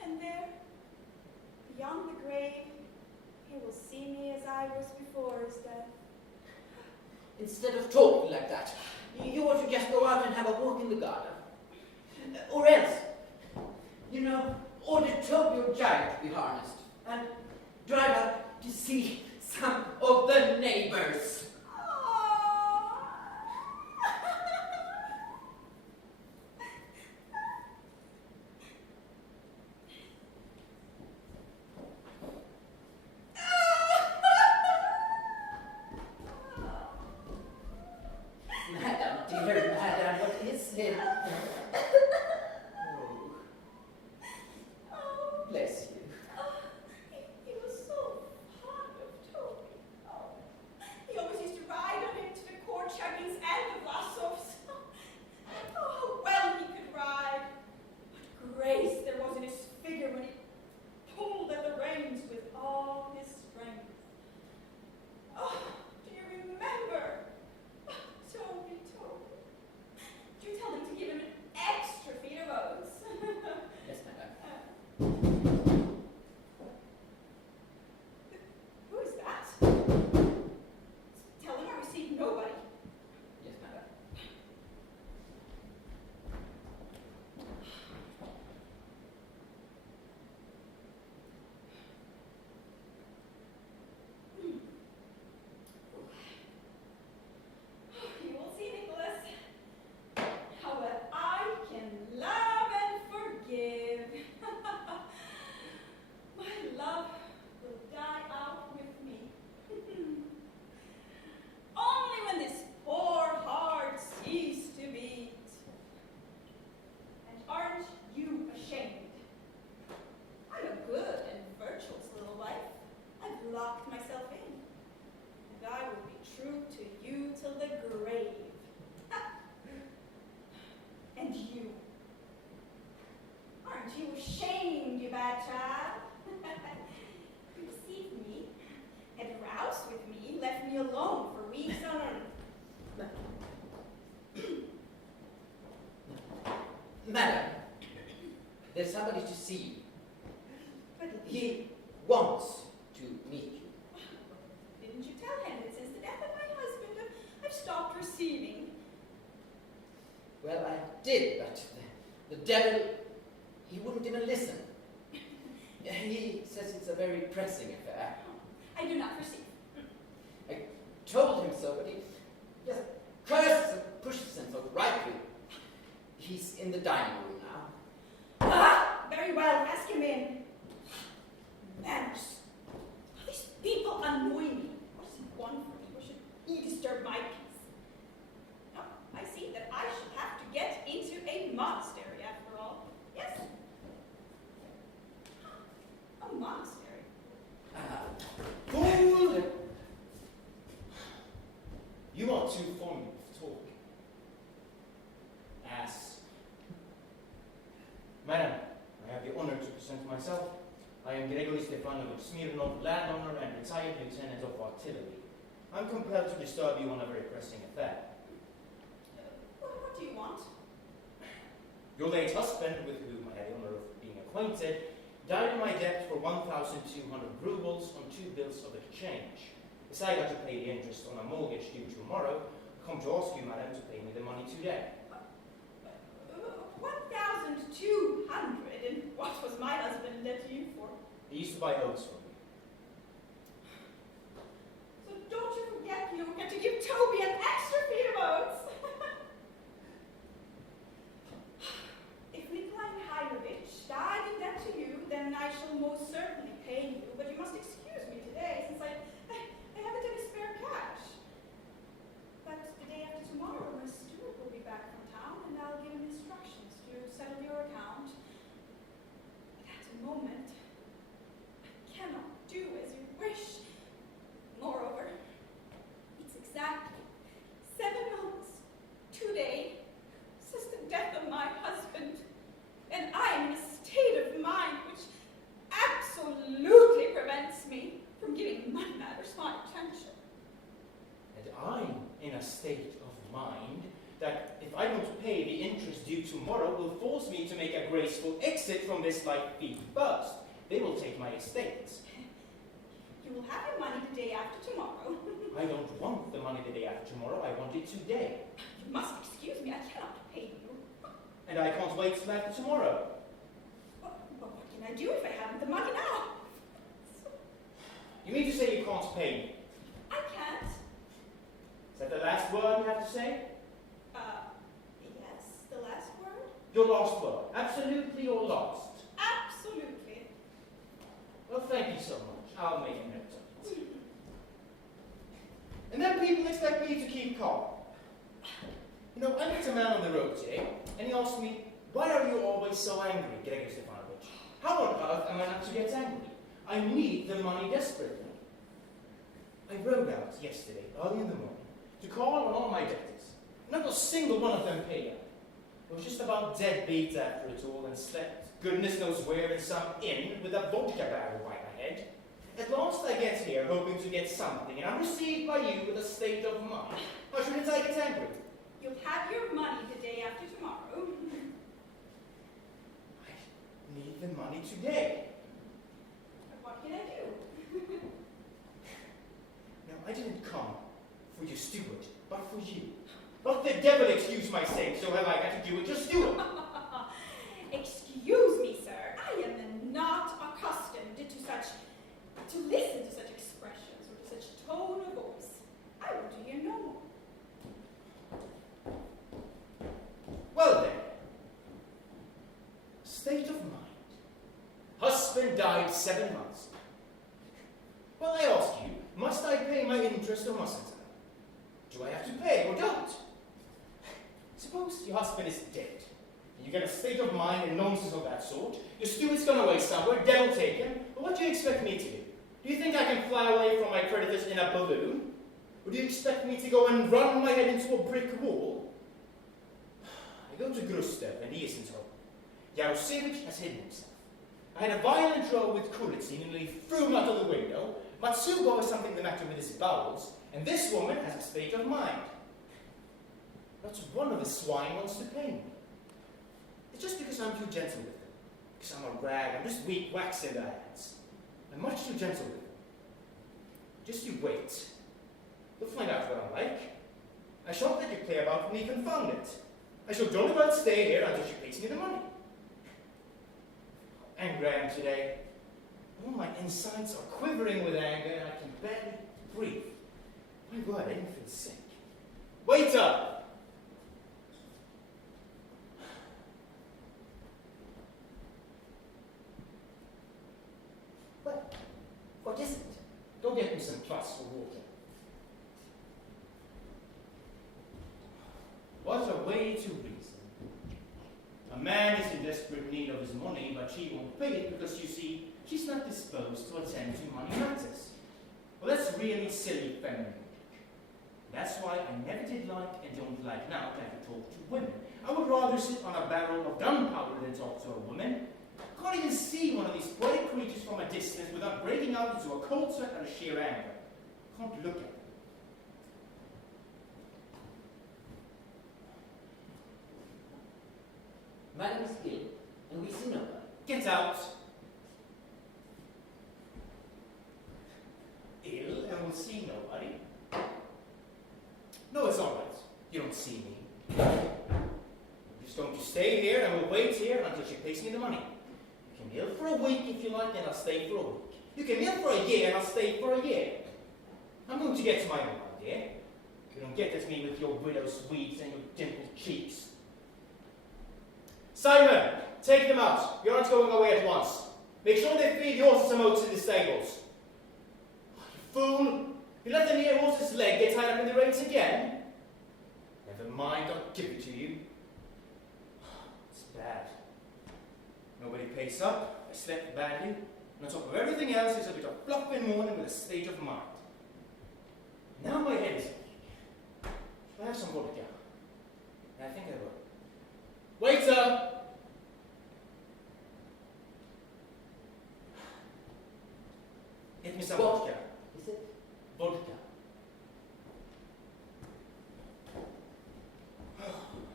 And there, beyond the grave, he will see me as I was before his death. Instead of talking like that, you ought to just go out and have a walk in the garden. Or else, you know, order Toby Giant to be harnessed and drive out to see some of the neighbors. Madam, dear madam, what is it? Oh, bless you. He was so fond of Toby. Oh, he always used to ride on him to the court chuggings and the Vlasovs. Oh, how well he could ride. What grace there was in his figure when he pulled at the reins with all his strength. Oh, do you remember? Oh, Toby. Do you tell him to give him an extra feed of oats? Yes, madam. Who is that? Tell him I received nobody. Yes, madam. You will see, Nicholas, how well I can love and forgive. that child. You deceived me, had roused with me, left me alone for weeks on end. Madam, there's somebody to see you. But He wants to meet you. didn't you tell him that since the death of my husband, I've stopped receiving? Well, I did, but the devil, he wouldn't even listen. He says it's a very pressing affair. I do not receive. I told him so, but he just curses and pushes him so right through. He's in the dining room now. Ah, very well, ask him in. Manners. These people annoy me. What does he want from me? Or should he disturb my peace? Oh, I see that I shall have to get into a monastery after all. Yes? A monastery. Fool! You are too fond of talk. Ass. Madam, I have the honor to present myself. I am Gregory Stefanovich Smirnov, landowner and retired lieutenant of artillery. I'm compelled to disturb you on a very pressing affair. What do you want? Your late husband, with whom I had the honor of being acquainted, died in my debt for 1,200 rubles on 2 bills of exchange. As I got to pay the interest on a mortgage due tomorrow, I come to ask you, madam, to pay me the money today. 1,200, and what was my husband indebted to you for? He used to buy oats from me. So don't you forget you get to give Toby an extra feed of oats. If Nikolai Mihailovich died in debt to you, then I shall most certainly pay you, but you must excuse me today, since I haven't any spare cash. But the day after tomorrow, my steward will be back from town, and I'll give him instructions to settle your account. But at the moment, I cannot do as you wish. Moreover, it's exactly 7 months today since the death of my husband, and I am in a state of mind which absolutely prevents me from giving money matters my attention. And I'm in a state of mind that if I don't pay the interest due tomorrow will force me to make a graceful exit from this life field first. They will take my estates. You will have your money the day after tomorrow. I don't want the money the day after tomorrow. I want it today. You must excuse me, I cannot pay you. And I can't wait till after tomorrow. But what can I do if I haven't the money now? You mean to say you can't pay me? I can't. Is that the last word you have to say? Yes, the last word? Your last word. Absolutely your last. Absolutely. Well, thank you so much. I'll make a note of it. And then people expect me to keep calm. You know, I met a man on the road today, and he asked me, why are you always so angry, Gregory Stefanovich? How on earth am I not to get angry? I need the money desperately. I rode out yesterday, early in the morning, to call on all my debtors. Not a single one of them paid up. I was just about dead beat after it all and slept, goodness knows where, in some inn with a vodka barrel by my head. At last I get here, hoping to get something, and I'm received by you with a state of mind. How shouldn't I get angry? You'll have your money the day after tomorrow. I need the money today. But what can I do? No, I didn't come for your steward, but for you. Not the devil, excuse my saying, so have I got to do with your steward. Excuse me, sir. I am not accustomed to listen to such expressions or to such tone of voice. I want to hear no more. Well then, state of mind. Husband died 7 months. Well, I ask you, must I pay my interest or mustn't I? Do I have to pay or don't? Suppose your husband is dead. You get a state of mind and nonsense of that sort. Your steward's gone away somewhere, devil take him. But what do you expect me to do? Do you think I can fly away from my creditors in a balloon? Or do you expect me to go and run my head into a brick wall? I go to Gustav and he isn't home. Jarosevich has hidden himself. I had a violent row with Kuritsin and nearly threw him out of the window. Matsugo has something the matter with his bowels, and this woman has a state of mind. Not one of the swine wants to pay me. It's just because I'm too gentle with them. Because I'm a rag, I'm just weak wax in their hands. I'm much too gentle with them. Just you wait. You'll find out what I'm like. I shan't let you play about with me, confound it. I shall jolly well stay here until she pays me the money. How angry I am today. All my insides are quivering with anger and I can barely breathe. My word, I didn't feel sick. Waiter! What is it? Go get me some plus for water. What a way to reason. A man is in desperate need of his money, but she won't pay it because, you see, she's not disposed to attend to money matters. Well, that's really silly feminine. That's why I never did like and don't like now to have to talk to women. I would rather sit on a barrel of gunpowder than talk to a woman. I can't even see one of these poor creatures from a distance without breaking out into a cold sweat and a sheer anger. I can't look at them. Madam is ill, and we see nobody. Get out! Ill, and we'll see nobody. No, it's all right. You don't see me. I'm just going to stay here, and we'll wait here until she pays me the money. You can ill for a week if you like, and I'll stay for a week. You can ill for a year, and I'll stay for a year. I'm going to get to my own, my dear. You don't get at me with your widow's weeds and your dimpled cheeks. Simon, take them out. You aren't going away at once. Make sure they feed the horses some oats in the stables. Oh, you fool! You let the near horse's leg get tied up in the reins again? Never mind, I'll give it to you. It's bad. Nobody pays up, I slept badly, and on top of everything else is a bit of fluff in morning with a state of mind. Now my head is aching. Shall I have some vodka? I think I will. Waiter! Get me some vodka. Is it? Vodka.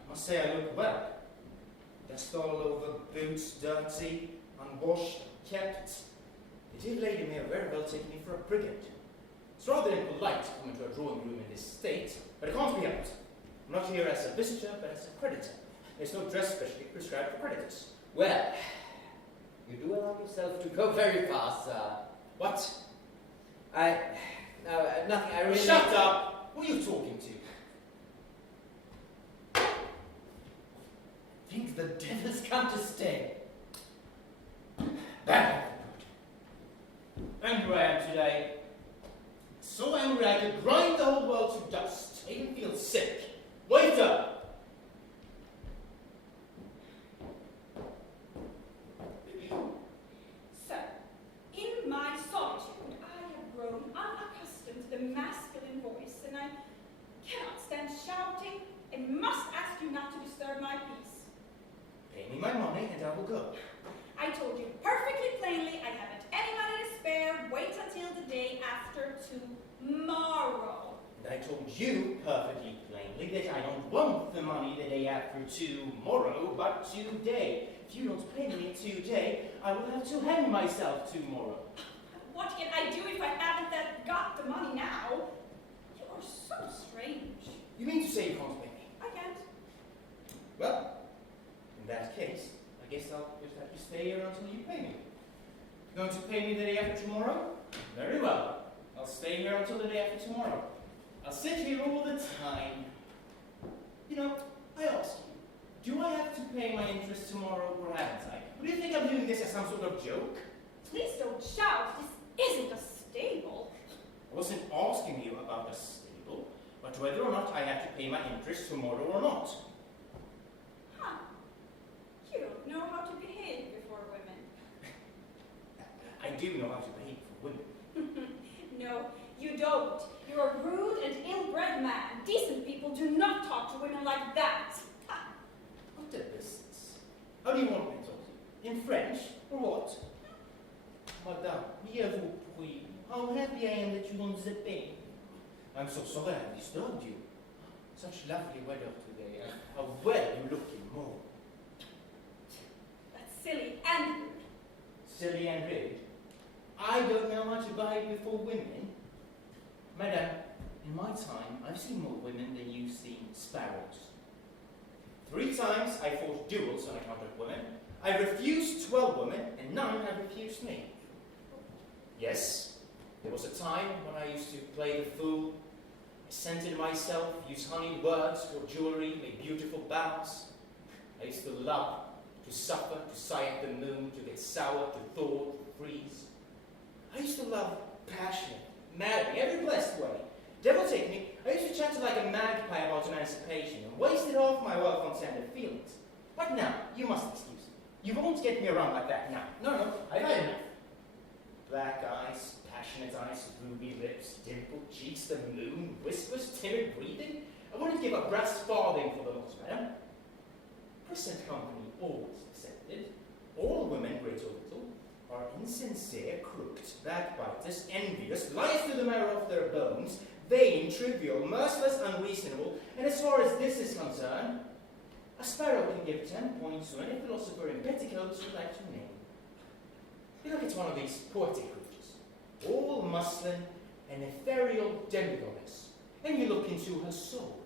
Must say I look well. Dust all over, boots dirty, unwashed, kept. The dear lady may have very well taken me for a brigand. It's rather impolite to come into a drawing room in this state, but it can't be helped. I'm not here as a visitor, but as a creditor. There's no dress specially prescribed for creditors. Well, you do allow yourself to go very fast, sir. What? Nothing, I really... Shut up! Who are you talking to? I think the devil's come to stay. Bad. Angry I am today. So angry I could grind the whole world to dust. I even feel sick. Waiter! Sir, in my solitude, I have grown unaccustomed to the masculine voice, and I cannot stand shouting. I must ask you not to disturb my peace. Pay me my money and I will go. I told you perfectly plainly I haven't any money to spare. Wait until the day after tomorrow. And I told you perfectly plainly that I don't want the money the day after tomorrow, but today. If you don't pay me today, I will have to hang myself tomorrow. What can I do if I haven't got the money now? You are so strange. You mean to say you can't pay me? I can't. Well, in that case, I guess I'll just have to stay here until you pay me. Going to pay me the day after tomorrow? Very well. I'll stay here until the day after tomorrow. I'll sit here all the time. You know, I ask you, do I have to pay my interest tomorrow or haven't I? Do you think I'm doing this as some sort of joke? Please don't shout. This isn't a stable. I wasn't asking you about a stable, but whether or not I have to pay my interest tomorrow or not. Huh. You don't know how to behave before women. I do know how to behave for women. No, you don't. You're a rude and ill-bred man. Decent people do not talk to women like that. Ha. What a business. How do you want me to talk to you? In French, or what? Madame, mieux vous prie. How happy I am that you won't zip in. I'm so sorry I disturbed you. Such lovely weather today, and how well you look in mauve. That's silly and rude. Silly and rude. I don't know much about it before women. Madam, in my time, I've seen more women than you've seen sparrows. 3 times I fought duels on account of women. I refused 12 women, and none have refused me. Yes, there was a time when I used to play the fool. I scented myself, used honeyed words for jewelry, made beautiful bows. I used to love, to suffer, to sigh at the moon, to get sour, to thaw, to freeze. I used to love passion, madly, every blessed way. Devil take me, I used to chatter like a magpie about emancipation and wasted half my well-contented feelings. But now, you must excuse me. You won't get me around like that now. No, I've had enough. Black eyes, passionate eyes, ruby lips, dimpled cheeks, the moon, whispers, timid breathing. I wouldn't give a brass farthing for the loss, madam. Present company always accepted. All women, great or little, are insincere, crooked, backbiters, envious, liars to the marrow of their bones, vain, trivial, merciless, unreasonable, and as far as this is concerned, a sparrow can give 10 points to any philosopher in petticoats you like to name. You look at one of these poetic creatures, all muslin and ethereal demigoddess, and you look into her soul,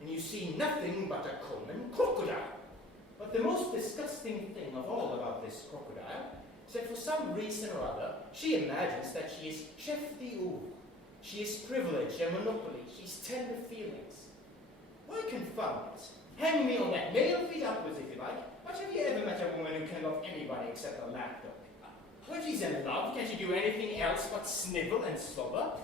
and you see nothing but a common crocodile. But the most disgusting thing of all about this crocodile is that for some reason or other, she imagines that she is chef d'oeuvre. She is privilege and monopoly. She's tender feelings. Why confound it? Hang me on that nail, feet upwards if you like. But have you ever met a woman who can love anybody except a lapdog? When she's in love, can she do anything else but snivel and slobber?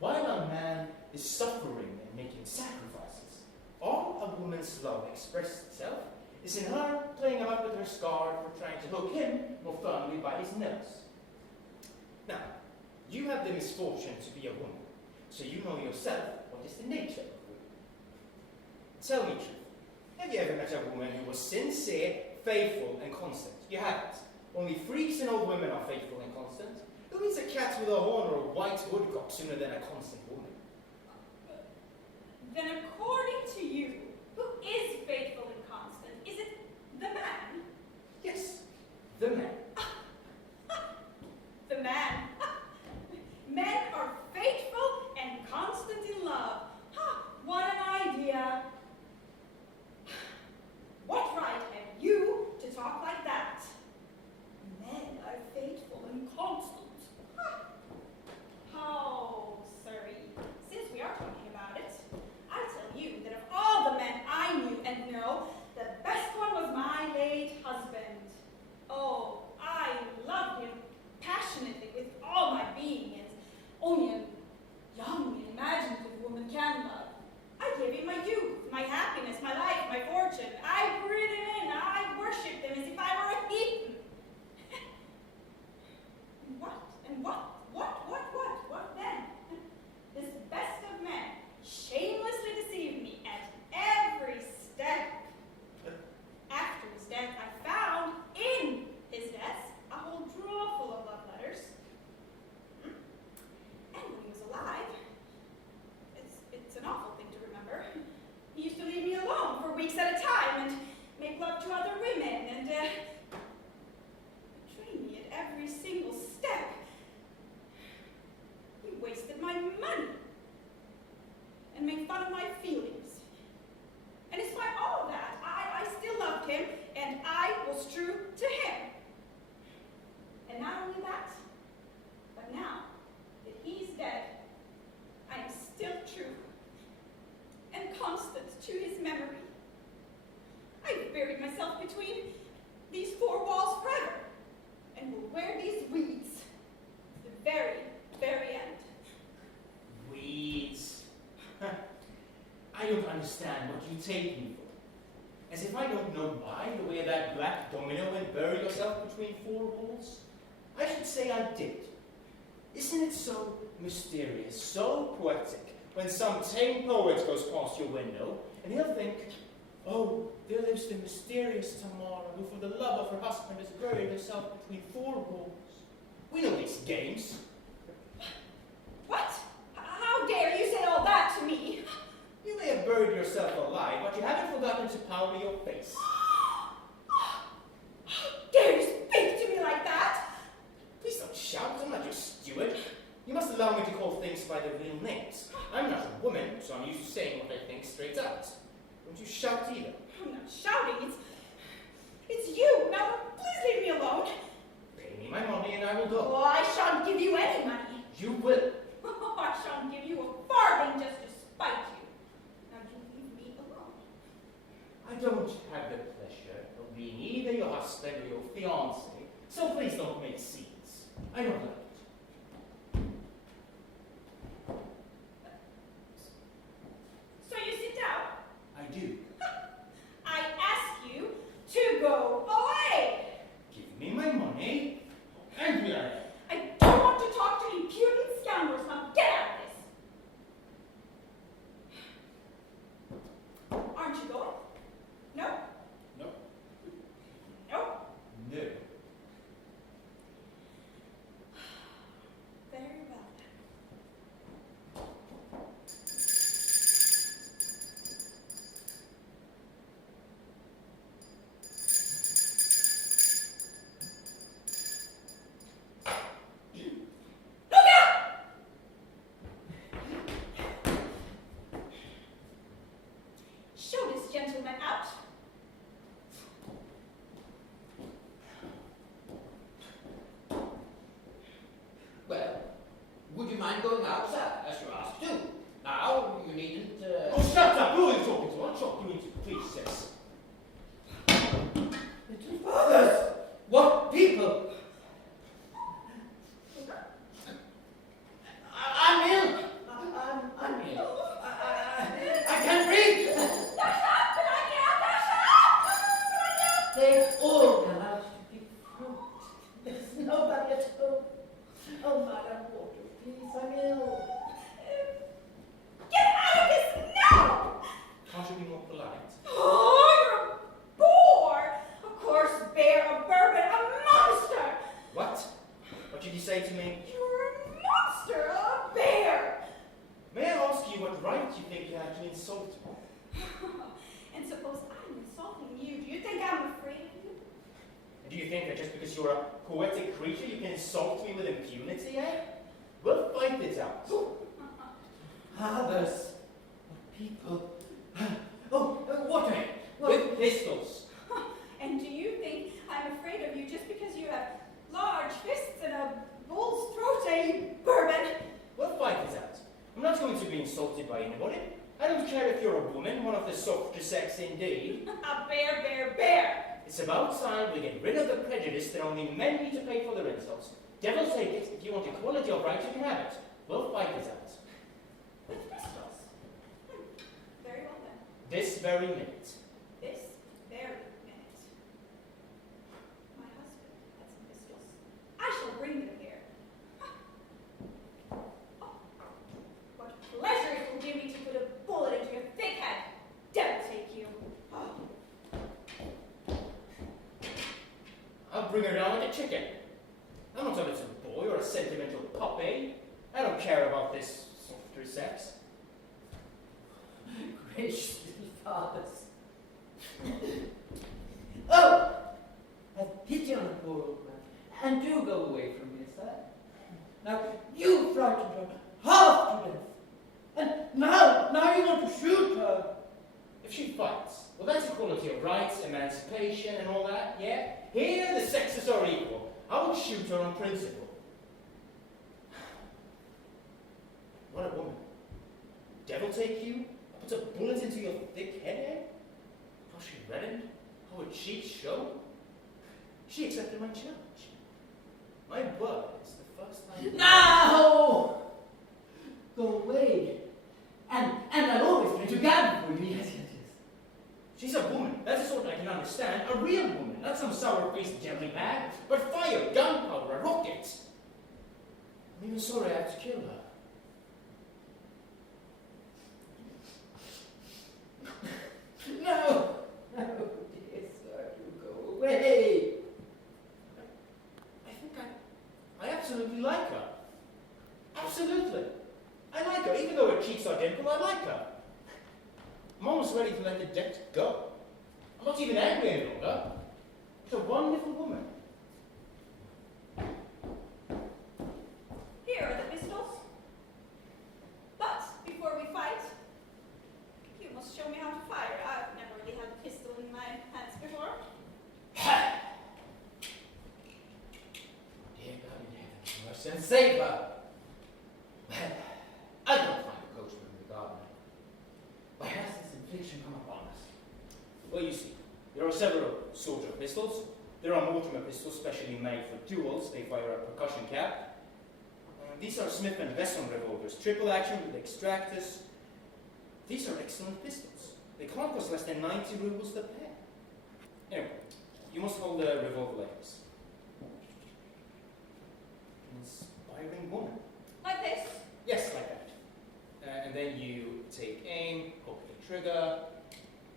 While a man is suffering and making sacrifices, all a woman's love expresses itself is in her playing about with her scarf or trying to hook him more firmly by his nose. Now, you have the misfortune to be a woman, so you know yourself what is the nature of women. Tell me truth. Have you ever met a woman who was sincere, faithful, and constant? You haven't. Only freaks and old women are faithful and constant. Who needs a cat with a horn or a white woodcock sooner than a constant woman? Then according to you, who is faithful and constant? Is it the man? Yes, the man. The man. Men are faithful and constant in love. What an idea. What right have you to talk like that? Men are faithful and constant. Oh, sorry. Since we are talking about it, I'll tell you that of all the men I knew and know, the best one was my late husband. Oh, I loved him passionately with all my being, as only a young and imaginative woman can love. I gave him my youth, my happiness, my life, my fortune. I breathed him in. I worshipped him as if I were a heathen. What then? This best of men shamelessly deceived me at every step. After his death, I found in his desk a whole drawer full of love letters. And when he was alive, it's an awful thing to remember. He used to leave me alone for weeks at a time and make love to other women and betray me at every single step. He wasted my money and made fun of my feelings. And in spite of all of that, I still loved him and I was true to him. And not only that, but now that he's dead, I am still true and constant to his memory. I've buried myself between these 4 walls forever and will wear these weeds to the very, very end. Weeds. I don't understand what you take me for. As if I don't know why you wear that black domino and bury yourself between 4 walls. I should say I did. Isn't it so mysterious, so poetic, when some tame poet goes past your window, and he'll think, Oh, there lives the mysterious Tamara, who for the love of her husband has buried herself between 4 walls. We know these games. What? How dare you say all that to me? You may have buried yourself alive, but you haven't forgotten to powder your face. Dare you speak to me like that? Please don't shout, I'm not your steward. You must allow me to call things by their real names. I'm not a woman, so I'm used to saying what I think straight out. Don't you shout either. I'm not shouting, it's you. Now, please leave me alone. Pay me my money and I will go. Oh, I shan't give you any money. You will. I shan't give you a farthing just to spite you. Now you leave me alone. I don't have the pleasure of being either your husband or your fiancé, so please don't make scenes. I don't like it. So you sit down. I do. I ask you to go away. Give me my money, and we are. I don't want to talk to impudent scoundrels. Now get out of this. Aren't you going? No? No. No? No. Very well. Look out! Show this gentleman out. Well, would you mind going out, sir, as you asked to? Now, you needn't, Oh, shut up! Who are you talking to? I'll talk to you to please, sis. Little fathers! What people! I'm ill! I'm ill. I can't breathe! They've all come out to be fruit. There's nobody at home. Oh, Madam Water, please, I'm ill. Get out of this now! Can't you be more polite? Oh, you're a bore! Of course, bear, a bourbon, a monster! What? What did you say to me? You're a monster, a bear! May I ask you what right you think you have to insult me? And suppose I'm insulting you. Do you think I'm afraid of you? Do you think that just because you're a poetic creature you can insult me with impunity, eh? We'll fight this out. Others, people. Oh, water. With pistols. And do you think I'm afraid of you just because you have large fists and a bull's throat, eh, bourbon? We'll fight this out. I'm not going to be insulted by anybody. I don't care if you're a woman, one of the softer sex indeed. A bear, bear, bear! It's about time we get rid of the prejudice that only men need to pay for their insults. Devil take it. If you want equality of right, you can have it. We'll fight this out. With pistols. Very well then. This very minute. This very minute. My husband had some pistols. I shall bring them here. Oh, what pleasure it will give me to put a bullet into your thick head. Devil take you. Oh. I'll bring her down like a chicken. I'm not a little boy or a sentimental puppy. I don't care about this softer sex. Gracious little fathers. Oh! Have pity on a poor old man, and do go away from me, sir. Now, you frightened her half to death. And now you want to shoot her. If she fights, well, that's equality of rights, emancipation, and all that, yeah? Here the sexes are equal. I would shoot her on principle. What a woman. Devil take you? Puts a bullet into your thick head, eh? How she reddened? How her cheeks show? She accepted my challenge. My word, it's the first time. Now! Go away. And I'll always try to gather for you. Yes, yes, yes. She's a woman. That's the sort I can understand. A real woman, not some sour-faced jelly bag. But fire, gunpowder, a rocket. I'm even sorry I have to kill her. No! No, dear sir, you go away! I think I absolutely like her. Absolutely. I like her, even though her cheeks are dimpled, I like her. I'm almost ready to let the debt go. I'm not even angry any longer. She's a wonderful woman. Here are the pistols. But before we fight, you must show me how to fire. I've never really had a pistol in my hands before. Ha! Dear God in heaven, mercy and save her! Well, I don't find a coachman in the garden. Why has this infliction come upon us? Well, you see, there are several sorts of pistols. There are Mortimer pistols specially made for duels. They fire a percussion cap. These are Smith & Wesson revolvers, triple action with extractors. These are excellent pistols. They can't cost less than 90 rubles a pair. Anyway, you must hold the revolver like this. An inspiring woman. Like this. Yes, like that. And then you take aim, hook the trigger,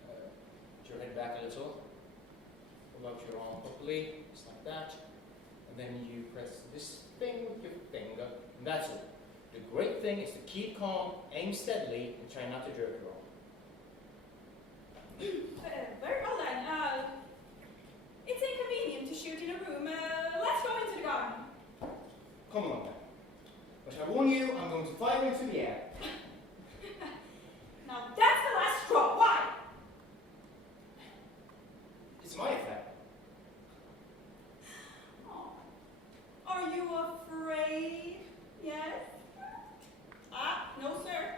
put your head back a little, pull out your arm properly, just like that, and then you press this thing with your finger, and that's it. The great thing is to keep calm, aim steadily, and try not to jerk your arm. Very well then. It's inconvenient to shoot in a room. Let's go into the garden. Come along then. But I warn you, I'm going to fire into the air. Now that's the last straw. Why? It's my affair. Oh. Are you afraid? Yes? No, sir.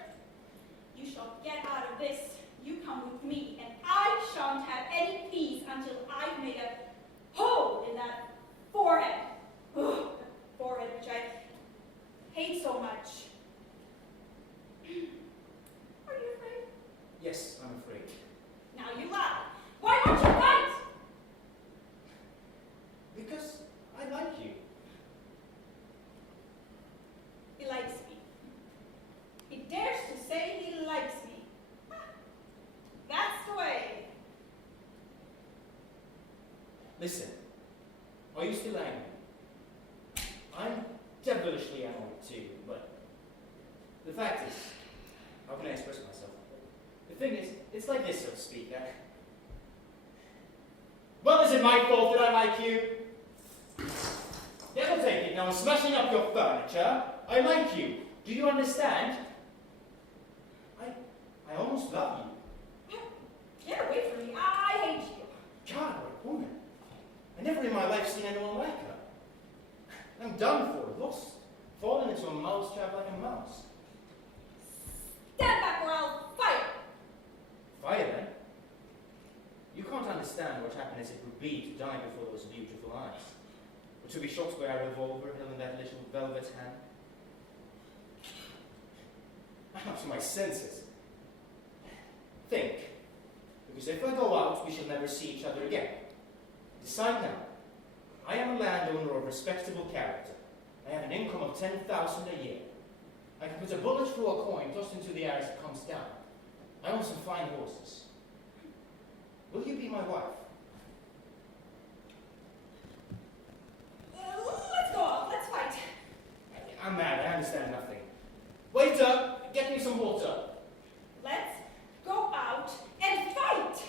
You shall get out of this. You come with me, and I shan't have any peace until I've made a hole in that forehead. Ugh, that forehead which I hate so much. Are you afraid? Yes, I'm afraid. Now you lie. Why don't you fight? Because I like you. He likes me. He dares to say he likes me. That's the way. Listen, are you still angry? I'm devilishly annoyed too, but the fact is, how can I express myself? The thing is, it's like this, so to speak. Well, is it my fault that I like you? Devil take it, now I'm smashing up your furniture. I like you. Do you understand? I almost love you. Get away from me. I hate you. God, what a woman. I never in my life seen anyone like her. I'm done for, lost, fallen into a mousetrap like a mouse. Stand back or I'll fire. Fire then? You can't understand what happiness it would be to die before those beautiful eyes. Or to be shot by a revolver held in that little velvet hand. I'm up to my senses. Think. Because if I go out, we shall never see each other again. Decide now. I am a landowner of respectable character. I have an income of 10,000 a year. I can put a bullet through a coin tossed into the air as it comes down. I own some fine horses. Will you be my wife? Let's go out. Let's fight. I'm mad. I understand nothing. Waiter, get me some water. Let's go out and fight.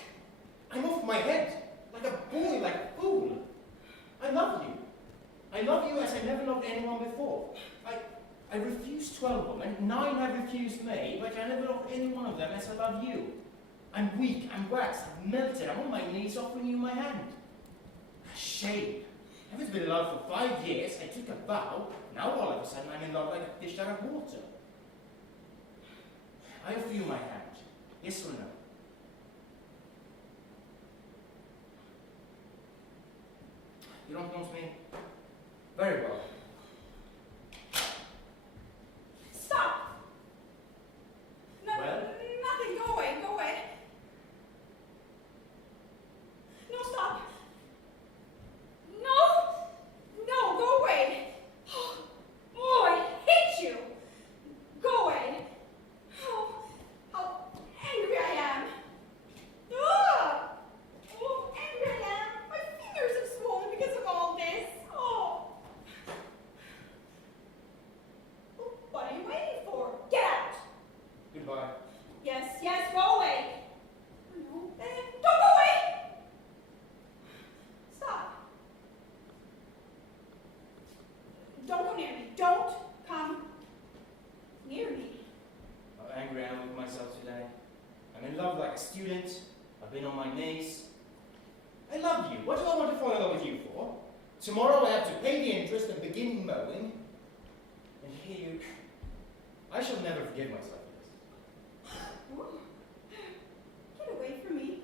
I'm off my head. Like a boy, like a fool. I love you. I love you as I never loved anyone before. I refused 12 women, 9 have refused me, but I never loved any one of them as I love you. I'm weak, I'm waxed, I'm melted, I'm on my knees offering you my hand. Shame. I haven't been in love for 5 years, I took a vow, now all of a sudden I'm in love like a fish out of water. I offer you my hand, yes or no? You don't want me? Very well. Stop. No, Well? nothing. Go away. Go away. No, stop. No. No, go away. Oh, I hate you. Go away. Oh, how angry I am. Tomorrow I have to pay the interest and begin mowing. And here you... I shall never forgive myself for this. Get away from me.